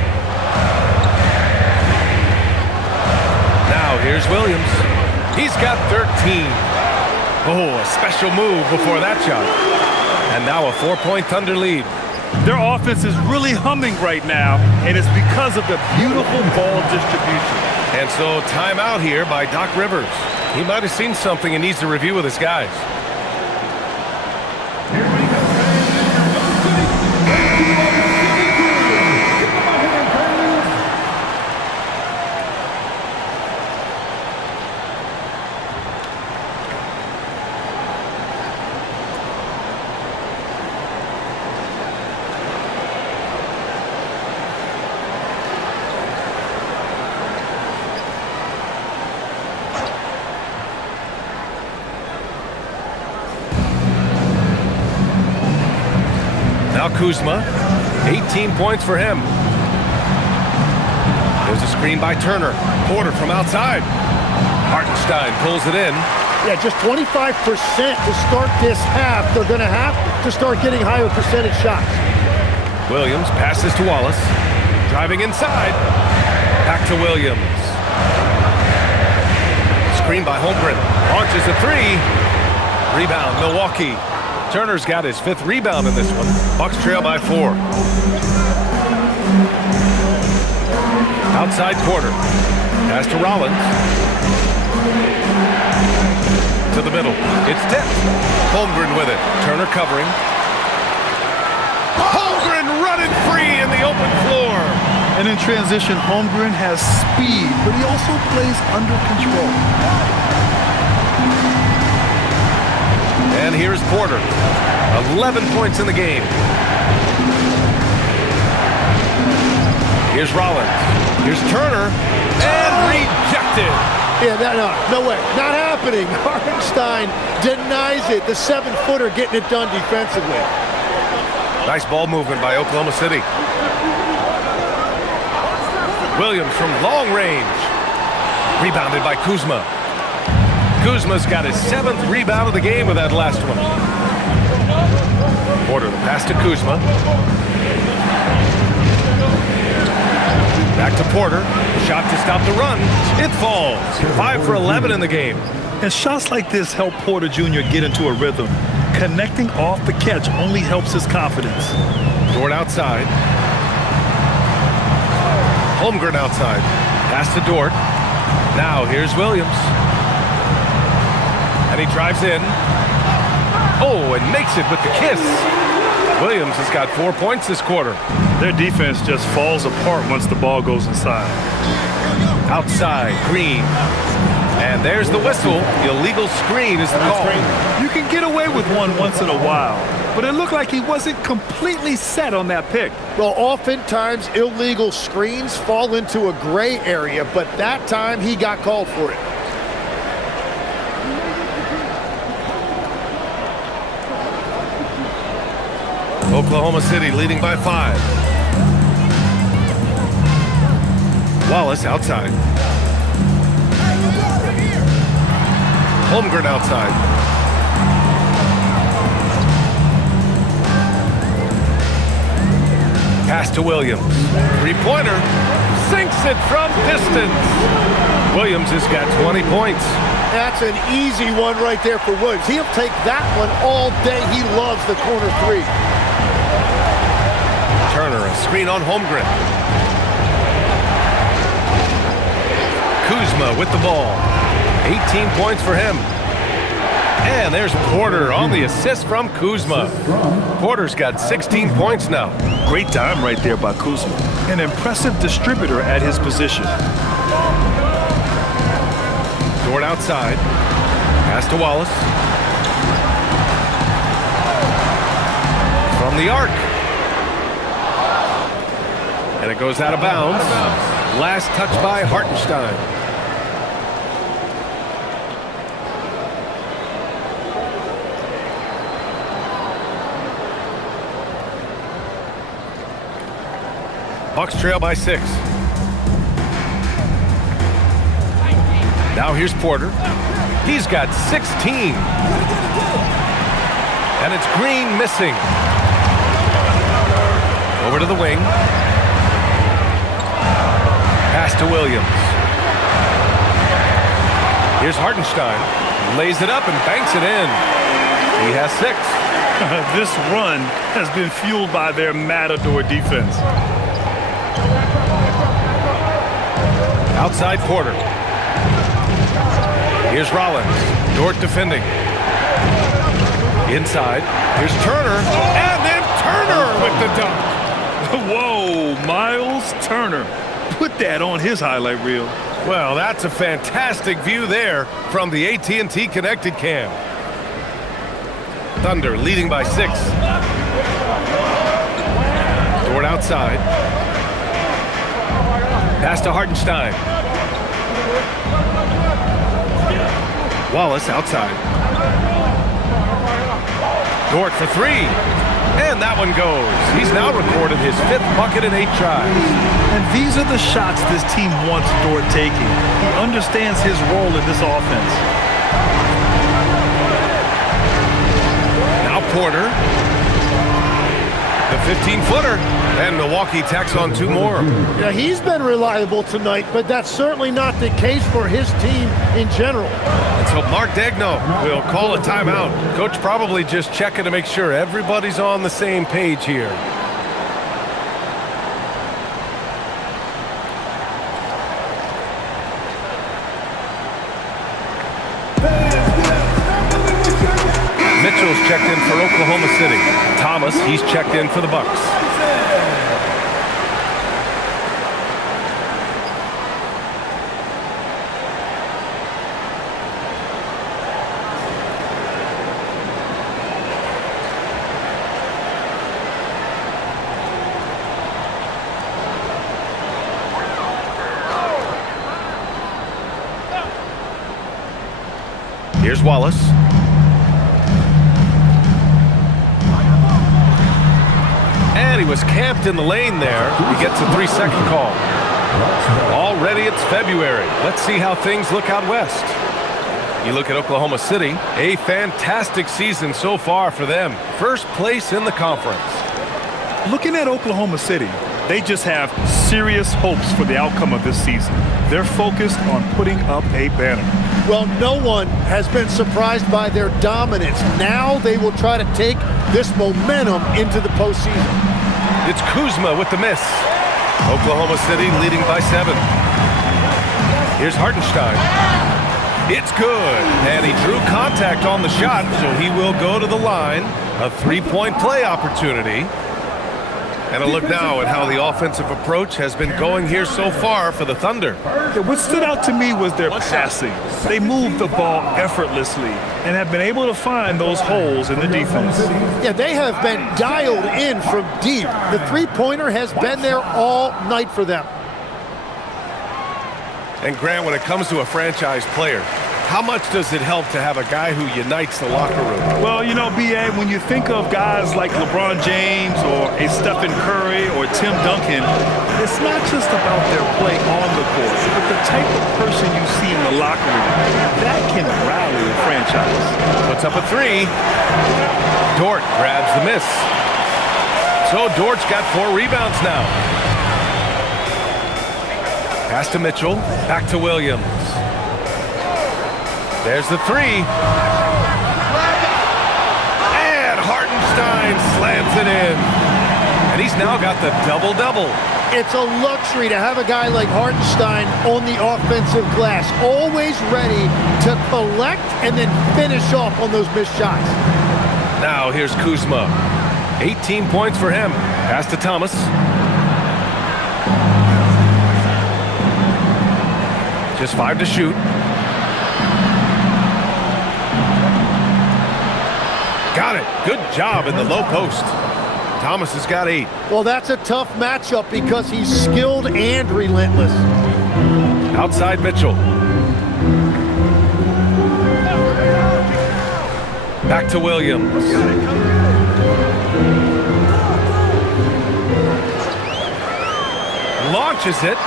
Now here's Williams. He's got 13. Oh, a special move before that shot. And now a 4-point Thunder lead. Their offense is really humming right now, and it's because of the beautiful ball distribution. And so timeout here by Doc Rivers. He might have seen something and needs to review with his guys. Kuzma. 18 points for him. There's a screen by Turner. Porter from outside. Hartenstein pulls it in. Yeah, just 25% to start this half. They're going to have to start getting higher percentage shots. Williams passes to Wallace. Driving inside. Back to Williams. Screen by Holmgren. Launches a three. Rebound, Milwaukee. Turner's got his 5th rebound in this one. Bucks trail by 4. Outside Porter. Pass to Rollins. To the middle. It's tipped. Holmgren with it. Turner covering. Holmgren running free in the open floor. And in transition, Holmgren has speed, but he also plays under control. And here's Porter. 11 points in the game. Here's Rollins. Here's Turner. And rejected. Yeah, no way. Not happening. Hartenstein denies it. The 7-footer getting it done defensively. Nice ball movement by Oklahoma City. Williams from long range. Rebounded by Kuzma. Kuzma's got his 7th rebound of the game with that last one. Porter, the pass to Kuzma. Back to Porter. Shot to stop the run. It falls. 5 for 11 in the game. And shots like this help Porter Jr. get into a rhythm. Connecting off the catch only helps his confidence. Dort outside. Holmgren outside. Pass to Dort. Now here's Williams. And he drives in. Oh, and makes it with the kiss. Williams has got 4 points this quarter. Their defense just falls apart once the ball goes inside. Outside, Green. And there's the whistle. Illegal screen is the call. You can get away with one once in a while, but it looked like he wasn't completely set on that pick. Well, oftentimes illegal screens fall into a gray area, but that time he got called for it. Oklahoma City leading by 5. Wallace outside. Holmgren outside. Pass to Williams. 3-pointer. Sinks it from distance. Williams has got 20 points. That's an easy one right there for Williams. He'll take that one all day. He loves the corner 3. Turner, a screen on Holmgren. Kuzma with the ball. 18 points for him. And there's Porter on the assist from Kuzma. Porter's got 16 points now. Great time right there by Kuzma. An impressive distributor at his position. Dort outside. Pass to Wallace. From the arc. And it goes out of bounds. Last touch by Hartenstein. Bucks trail by 6. Now here's Porter. He's got 16. And it's Green missing. Over to the wing. Pass to Williams. Here's Hartenstein. Lays it up and banks it in. He has 6. This run has been fueled by their Matador defense. Outside Porter. Here's Rollins. Dort defending. Inside. Here's Turner. And then Turner with the dunk. Whoa, Miles Turner. Put that on his highlight reel. Well, that's a fantastic view there from the AT&T Connected Cam. Thunder leading by 6. Dort outside. Pass to Hartenstein. Wallace outside. Dort for 3. And that one goes. He's now recorded his 5th bucket in 8 tries. And these are the shots this team wants Dort taking. He understands his role in this offense. Now Porter. The 15-footer. And Milwaukee tacks on 2 more. Yeah, he's been reliable tonight, but that's certainly not the case for his team in general. And so Mark Daigneault will call a timeout. Coach probably just checking to make sure everybody's on the same page here. Mitchell's checked in for Oklahoma City. Thomas, he's checked in for the Bucks. Here's Wallace. And he was camped in the lane there. He gets a 3-second call. Already it's February. Let's see how things look out west. You look at Oklahoma City, a fantastic season so far for them. First place in the conference. Looking at Oklahoma City, they just have serious hopes for the outcome of this season. They're focused on putting up a banner. Well, no one has been surprised by their dominance. Now they will try to take this momentum into the postseason. It's Kuzma with the miss. Oklahoma City leading by 7. Here's Hartenstein. It's good. And he drew contact on the shot, so he will go to the line. A 3-point play opportunity. And a look now at how the offensive approach has been going here so far for the Thunder. What stood out to me was their passing. They moved the ball effortlessly and have been able to find those holes in the defense. Yeah, they have been dialed in from deep. The three-pointer has been there all night for them. And Grant, when it comes to a franchise player, how much does it help to have a guy who unites the locker room? Well, you know, B.A., when you think of guys like LeBron James or a Stephen Curry or Tim Duncan, it's not just about their play on the court, but the type of person you see in the locker room. That can rally a franchise. Puts up a 3. Dort grabs the miss. So Dort's got 4 rebounds now. Pass to Mitchell, back to Williams. There's the 3. And Hartenstein slams it in. And he's now got the double-double. It's a luxury to have a guy like Hartenstein on the offensive glass, always ready to collect and then finish off on those missed shots. Now here's Kuzma. 18 points for him. Pass to Thomas. Just 5 to shoot. Got it. Good job in the low post. Thomas has got 8. Well, that's a tough matchup because he's skilled and relentless. Outside Mitchell. Back to Williams. Launches it.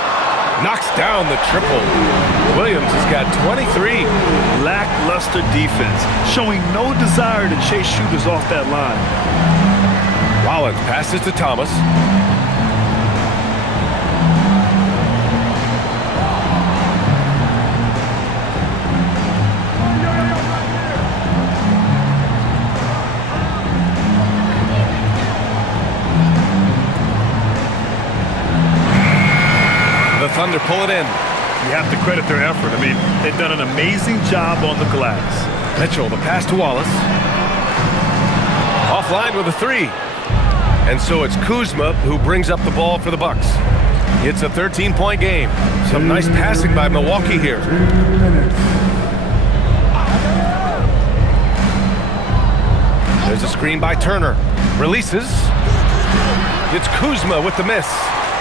Knocks down the triple. Williams has got 23. Lackluster defense, showing no desire to chase shooters off that line. Rollins passes to Thomas. The Thunder pull it in. You have to credit their effort. I mean, they've done an amazing job on the glass. Mitchell, the pass to Wallace. Offline with a 3. And so it's Kuzma who brings up the ball for the Bucks. It's a 13-point game. Some nice passing by Milwaukee here. There's a screen by Turner. Releases. It's Kuzma with the miss.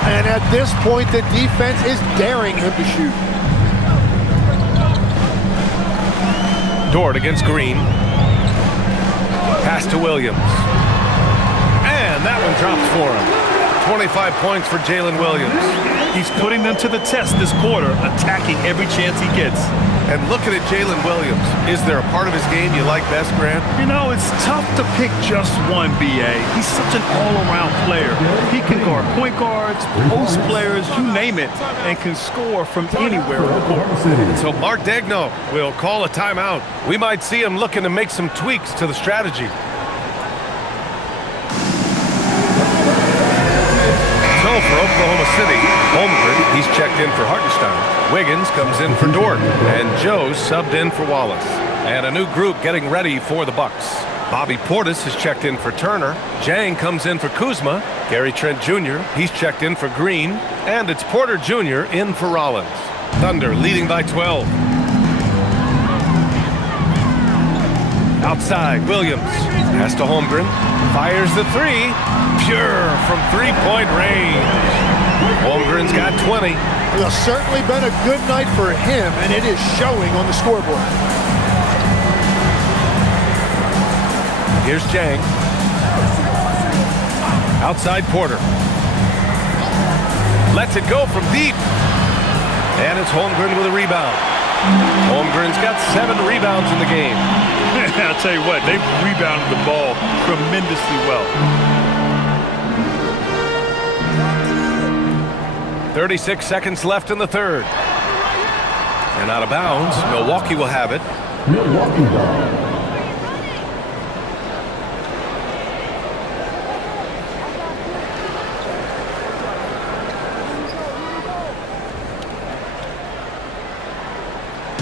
And at this point, the defense is daring him to shoot. Dort against Green. Pass to Williams. And that one drops for him. 25 points for Jalen Williams. He's putting them to the test this quarter, attacking every chance he gets. And looking at Jalen Williams, is there a part of his game you like best, Grant? You know, it's tough to pick just one, B.A. He's such an all-around player. He can guard point guards, post players, you name it, and can score from anywhere on the court. So Mark Daigneault will call a timeout. We might see him looking to make some tweaks to the strategy. So for Oklahoma City, Holmgren, he's checked in for Hartenstein. Wiggins comes in for Dort, and Joe subbed in for Wallace. And a new group getting ready for the Bucks. Bobby Portis is checked in for Turner. Jang comes in for Kuzma. Gary Trent Jr., he's checked in for Green. And it's Porter Jr. in for Rollins. Thunder leading by 12. Outside, Williams has to Holmgren. Fires the three. Pure from three-point range. Holmgren's got 20. It's certainly been a good night for him, and it is showing on the scoreboard. Here's Jang. Outside Porter. Lets it go from deep. And it's Holmgren with a rebound. Holmgren's got 7 rebounds in the game. I'll tell you what, they've rebounded the ball tremendously well. 36 seconds left in the third. And out of bounds, Milwaukee will have it. Milwaukee ball.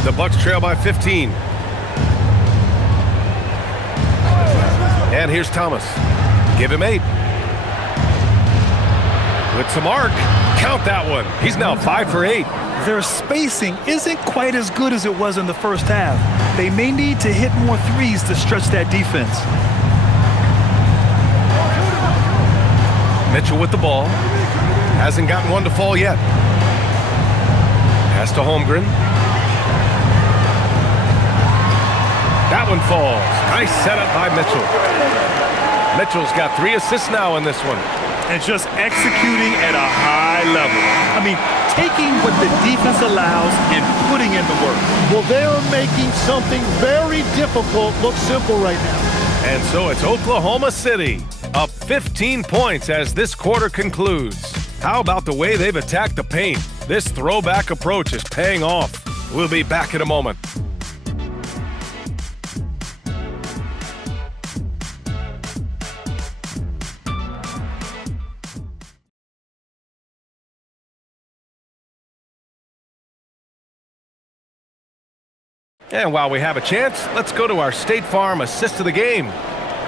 The Bucks trail by 15. And here's Thomas. Give him 8. With some arc. Count that one. He's now 5 for 8. Their spacing isn't quite as good as it was in the first half. They may need to hit more threes to stretch that defense. Mitchell with the ball. Hasn't gotten one to fall yet. Pass to Holmgren. That one falls. Nice setup by Mitchell. Mitchell's got 3 assists now in this one. And just executing at a high level. I mean, taking what the defense allows and putting in the work. Well, they're making something very difficult look simple right now. And so it's Oklahoma City, up 15 points as this quarter concludes. How about the way they've attacked the paint? This throwback approach is paying off. We'll be back in a moment. And while we have a chance, let's go to our State Farm assist of the game.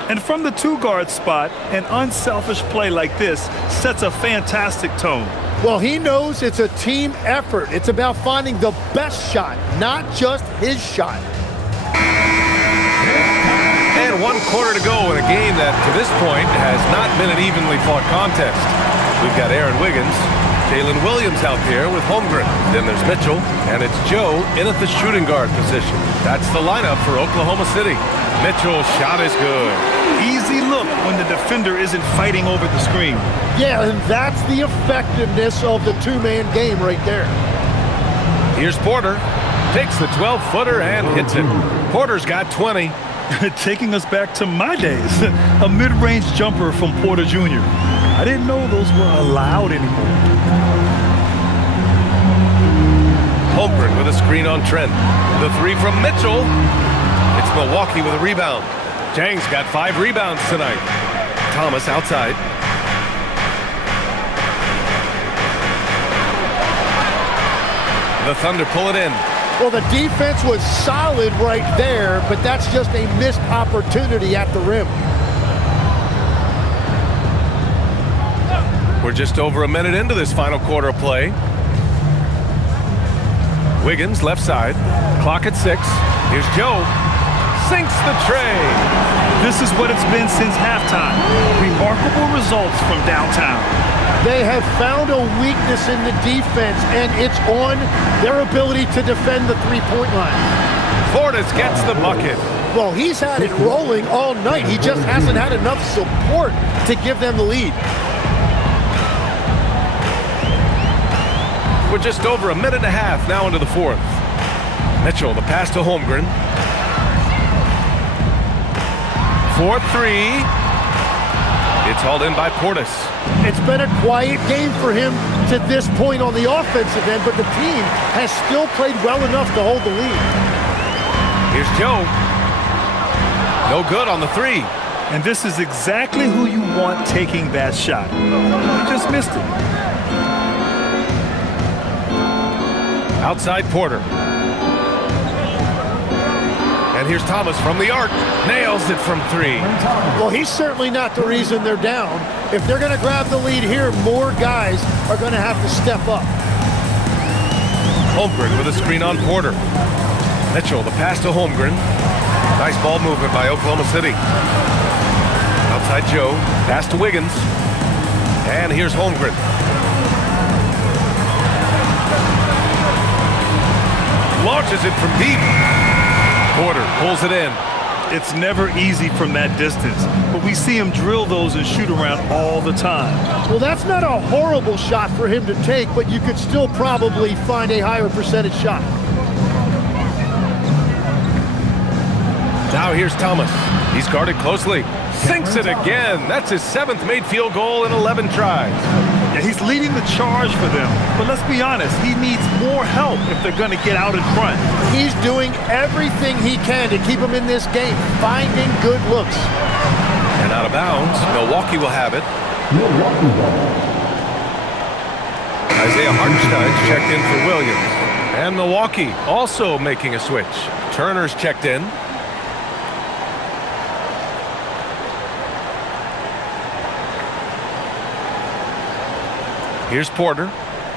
And from the 2-guard spot, an unselfish play like this sets a fantastic tone. Well, he knows it's a team effort. It's about finding the best shot, not just his shot. And 1 quarter to go in a game that, to this point, has not been an evenly fought contest. We've got Aaron Wiggins, Jalen Williams out there with Holmgren. Then there's Mitchell, and it's Joe in at the shooting guard position. That's the lineup for Oklahoma City. Mitchell's shot is good. Easy look when the defender isn't fighting over the screen. Yeah, and that's the effectiveness of the 2-man game right there. Here's Porter. Takes the 12-footer and hits it. Porter's got 20. Taking us back to my days. A mid-range jumper from Porter Jr. I didn't know those were allowed anymore. Holmgren with a screen on Trent. The 3 from Mitchell. It's Milwaukee with a rebound. Jang's got 5 rebounds tonight. Thomas outside. The Thunder pull it in. Well, the defense was solid right there, but that's just a missed opportunity at the rim. We're just over a minute into this final quarter of play. Wiggins left side. Clock at 6. Here's Joe. Sinks the tray. This is what it's been since halftime. Remarkable results from downtown. They have found a weakness in the defense, and it's on their ability to defend the three-point line. Portis gets the bucket. Well, he's had it rolling all night. He just hasn't had enough support to give them the lead. We're just over a minute and a half now into the fourth. Mitchell, the pass to Holmgren. 4-3. It's hauled in by Portis. It's been a quiet game for him to this point on the offensive end, but the team has still played well enough to hold the lead. Here's Joe. No good on the three. And this is exactly who you want taking that shot. He just missed it. Outside Porter. And here's Thomas from the arc. Nails it from three. Well, he's certainly not the reason they're down. If they're going to grab the lead here, more guys are going to have to step up. Holmgren with a screen on Porter. Mitchell, the pass to Holmgren. Nice ball movement by Oklahoma City. Outside Joe. Pass to Wiggins. And here's Holmgren. Launches it from deep. Porter pulls it in. It's never easy from that distance, but we see him drill those and shoot around all the time. Well, that's not a horrible shot for him to take, but you could still probably find a higher percentage shot. Now here's Thomas. He's guarded closely. Sinks it again. That's his 7th made field goal in 11 tries. Yeah, he's leading the charge for them, but let's be honest, he needs more help if they're going to get out in front. He's doing everything he can to keep them in this game, finding good looks. And out of bounds, Milwaukee will have it. Isaiah Hartenstein's checked in for Williams. And Milwaukee also making a switch. Turner's checked in. Here's Porter.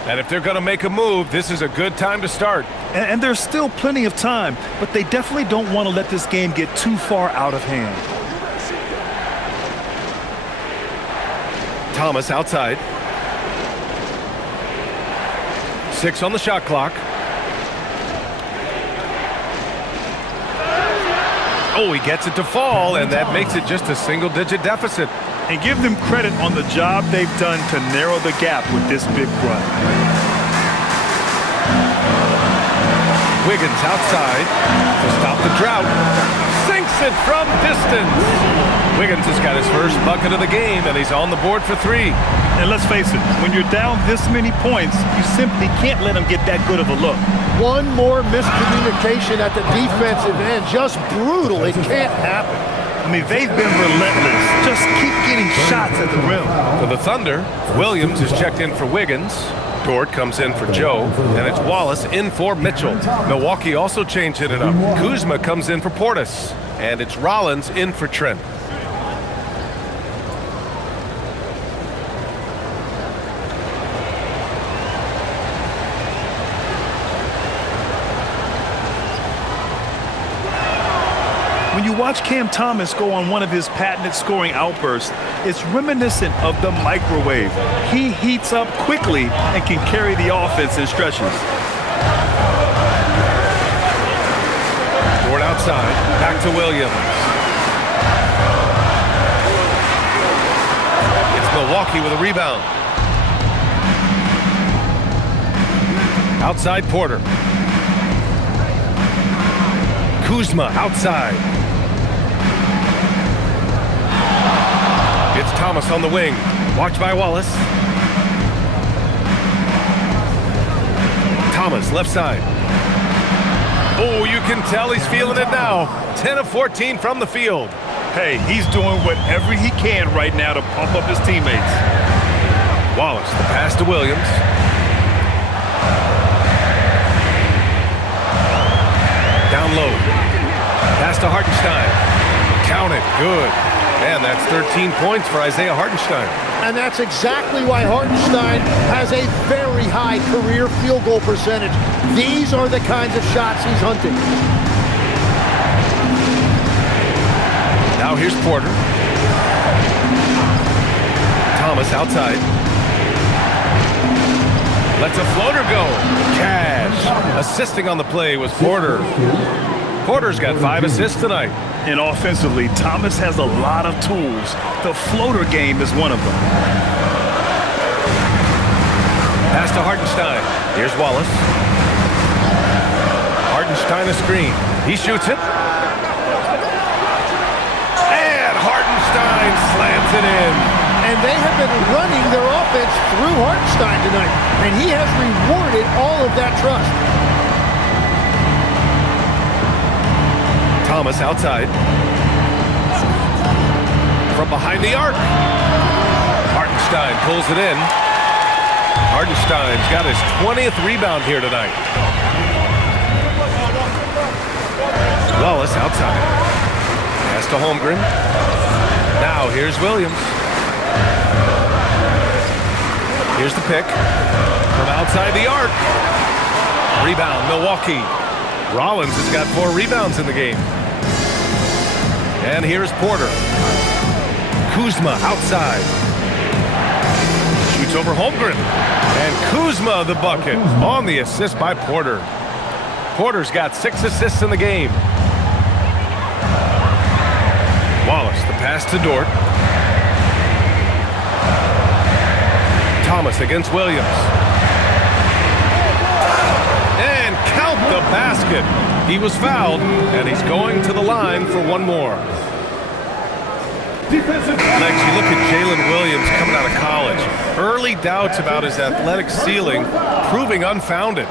And if they're going to make a move, this is a good time to start. And there's still plenty of time, but they definitely don't want to let this game get too far out of hand. Thomas outside. 6 on the shot clock. Oh, he gets it to fall, and that makes it just a single-digit deficit. And give them credit on the job they've done to narrow the gap with this big run. Wiggins outside to stop the drought. Sinks it from distance. Wiggins has got his first bucket of the game, and he's on the board for 3. And let's face it, when you're down this many points, you simply can't let them get that good of a look. One more miscommunication at the defensive end. Just brutal. It can't happen. I mean, they've been relentless. Just keep getting shots at the rim. For the Thunder, Williams is checked in for Wiggins. Dort comes in for Joe, and it's Wallace in for Mitchell. Milwaukee also changing it up. Kuzma comes in for Portis, and it's Rollins in for Trent. When you watch Cam Thomas go on one of his patented scoring outbursts, it's reminiscent of the microwave. He heats up quickly and can carry the offense in stretches. Dort outside, back to Williams. It's Milwaukee with a rebound. Outside Porter. Kuzma outside. It's Thomas on the wing. Watched by Wallace. Thomas, left side. Oh, you can tell he's feeling it now. 10 of 14 from the field. Hey, he's doing whatever he can right now to pump up his teammates. Wallace, the pass to Williams. Down low. Pass to Hartenstein. Count it. Good. And that's 13 points for Isaiah Hartenstein. And that's exactly why Hartenstein has a very high career field goal percentage. These are the kinds of shots he's hunting. Now here's Porter. Thomas outside. Lets a floater go. Cash. Assisting on the play was Porter. Porter's got 5 assists tonight. And offensively, Thomas has a lot of tools. The floater game is one of them. Pass to Hartenstein. Here's Wallace. Hartenstein a screen. He shoots it. And Hartenstein slams it in. And they have been running their offense through Hartenstein tonight. And he has rewarded all of that trust. Thomas outside. From behind the arc. Hartenstein pulls it in. Hartenstein's got his 20th rebound here tonight. Wallace outside. Pass to Holmgren. Now here's Williams. Here's the pick. From outside the arc. Rebound, Milwaukee. Rollins has got 4 rebounds in the game. And here's Porter. Kuzma outside. Shoots over Holmgren. And Kuzma the bucket on the assist by Porter. Porter's got 6 assists in the game. Wallace, the pass to Dort. Thomas against Williams. And count the basket. He was fouled, and he's going to the line for one more. Lex, you look at Jalen Williams coming out of college. Early doubts about his athletic ceiling proving unfounded.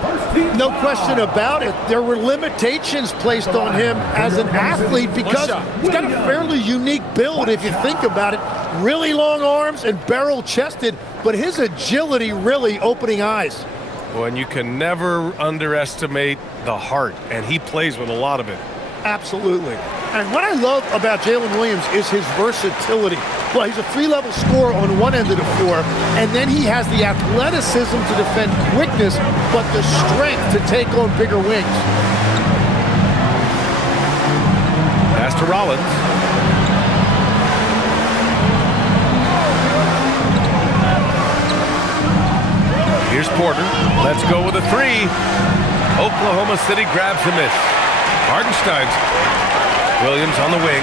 No question about it. There were limitations placed on him as an athlete because he's got a fairly unique build if you think about it. Really long arms and barrel-chested, but his agility really opening eyes. Well, and you can never underestimate the heart, and he plays with a lot of it. Absolutely. And what I love about Jalen Williams is his versatility. Well, he's a 3-level scorer on one end of the floor, and then he has the athleticism to defend quickness, but the strength to take on bigger wings. Pass to Rollins. Here's Porter. Let's go with a 3. Oklahoma City grabs the miss. Hartenstein's. Williams on the wing.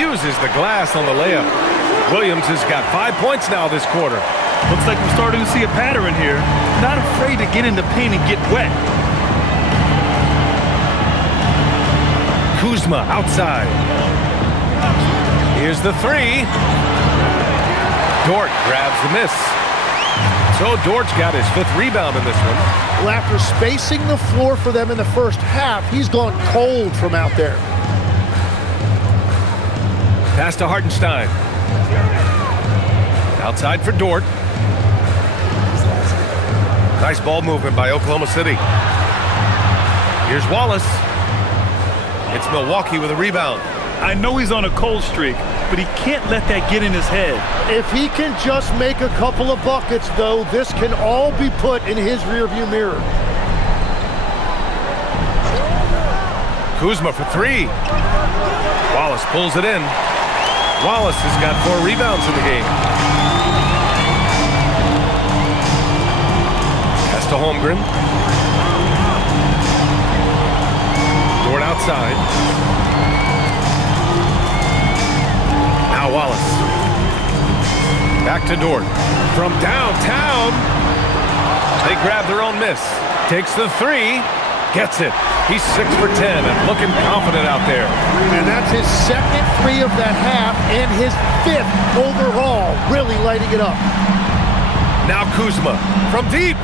Uses the glass on the layup. Williams has got 5 points now this quarter. Looks like we're starting to see a pattern here. Not afraid to get in the paint and get wet. Kuzma outside. Here's the 3. Dort grabs the miss. So Dort's got his 5th rebound in this one. Well, after spacing the floor for them in the first half, he's gone cold from out there. Pass to Hartenstein. Outside for Dort. Nice ball movement by Oklahoma City. Here's Wallace. It's Milwaukee with a rebound. I know he's on a cold streak, but he can't let that get in his head. If he can just make a couple of buckets, though, this can all be put in his rearview mirror. Kuzma for 3. Wallace pulls it in. Wallace has got 4 rebounds in the game. Pass to Holmgren. Dort outside. Now Wallace. Back to Dort. From downtown. They grab their own miss. Takes the 3. Gets it. He's 6 for 10 and looking confident out there. And that's his 2nd 3 of that half and his 5th overall. Really lighting it up. Now Kuzma from deep.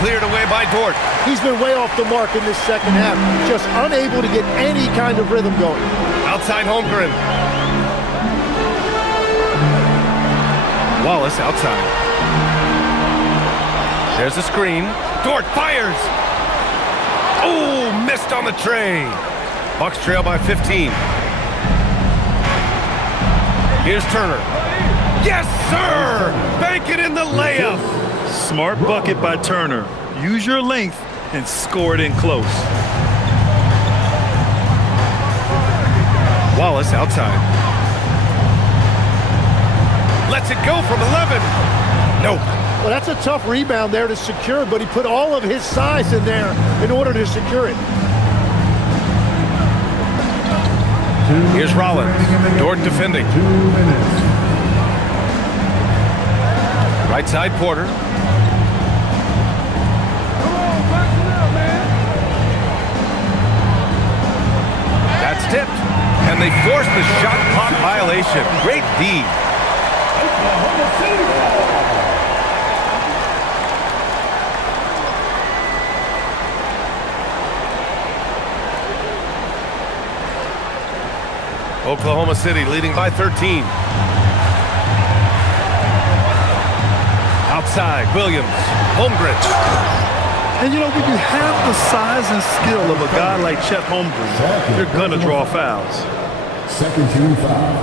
Cleared away by Dort. He's been way off the mark in this second half. Just unable to get any kind of rhythm going. Outside Holmgren. Wallace outside. There's a screen. Dort fires. Oh, missed on the tray. Bucks trail by 15. Here's Turner. Yes, sir! Bank it in the layup. Smart bucket by Turner. Use your length and score it in close. Wallace outside. Lets it go from 11. Nope. Well, that's a tough rebound there to secure, but he put all of his size in there in order to secure it. Here's Rollins. Dort defending. 2 minutes. Right side, Porter. That's tipped. And they force the shot clock violation. Great D. Oklahoma City ball. Oklahoma City leading by 13. Outside, Williams. Holmgren. And you know, when you have the size and skill of a guy like Chet Holmgren, you're going to draw fouls. Second team foul.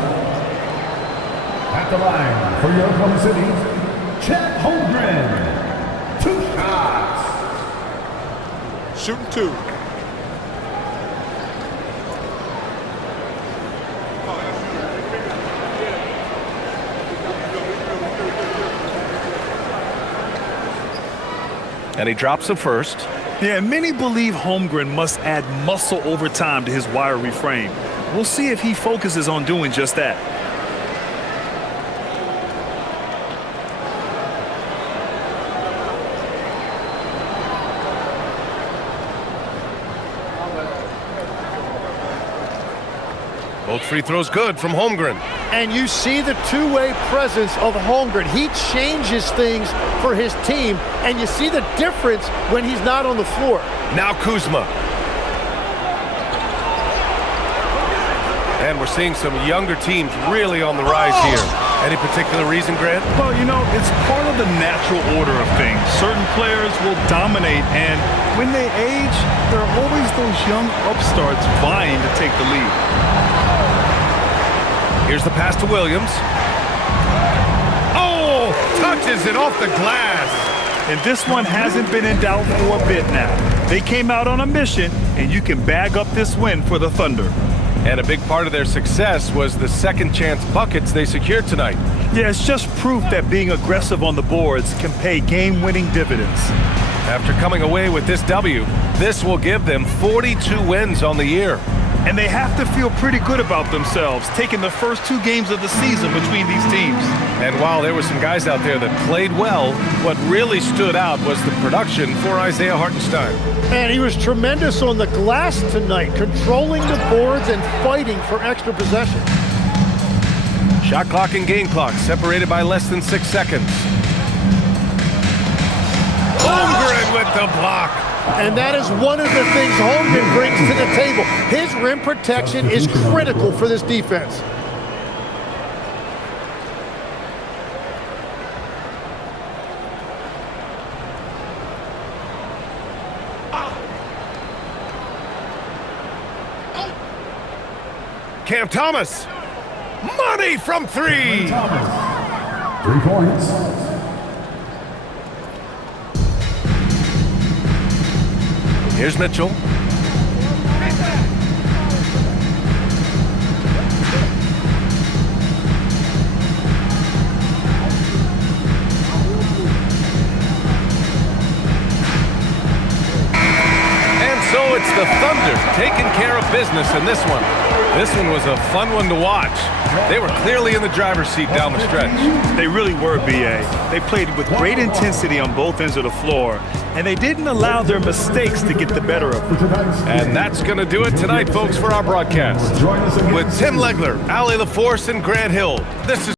At the line for your Oklahoma City, Chet Holmgren. 2 shots. Shooting 2. And he drops the first. Yeah, many believe Holmgren must add muscle over time to his wiry frame. We'll see if he focuses on doing just that. Both free throws good from Holmgren. And you see the two-way presence of Holmgren. He changes things for his team, and you see the difference when he's not on the floor. Now Kuzma. And we're seeing some younger teams really on the rise here. Any particular reason, Grant? Well, you know, it's part of the natural order of things. Certain players will dominate, and when they age, there are always those young upstarts vying to take the lead. Here's the pass to Williams. Oh, touches it off the glass. And this one hasn't been in doubt for a bit now. They came out on a mission, and you can bag up this win for the Thunder. And a big part of their success was the second chance buckets they secured tonight. Yeah, it's just proof that being aggressive on the boards can pay game-winning dividends. After coming away with this W, this will give them 42 wins on the year. And they have to feel pretty good about themselves, taking the first 2 games of the season between these teams. And while there were some guys out there that played well, what really stood out was the production for Isaiah Hartenstein. And he was tremendous on the glass tonight, controlling the boards and fighting for extra possession. Shot clock and game clock separated by less than 6 seconds. Holmgren with the block. And that is one of the things Holmgren brings to the table. His rim protection is critical for this defense. Cam Thomas. Money from 3. 3 points. Here's Mitchell. And so it's the Thunder taking care of business in this one. This one was a fun one to watch. They were clearly in the driver's seat down the stretch. They really were, B.A. They played with great intensity on both ends of the floor, and they didn't allow their mistakes to get the better of them. And that's going to do it tonight, folks, for our broadcast. With Tim Legler, Allie LaForce, and Grant Hill, this is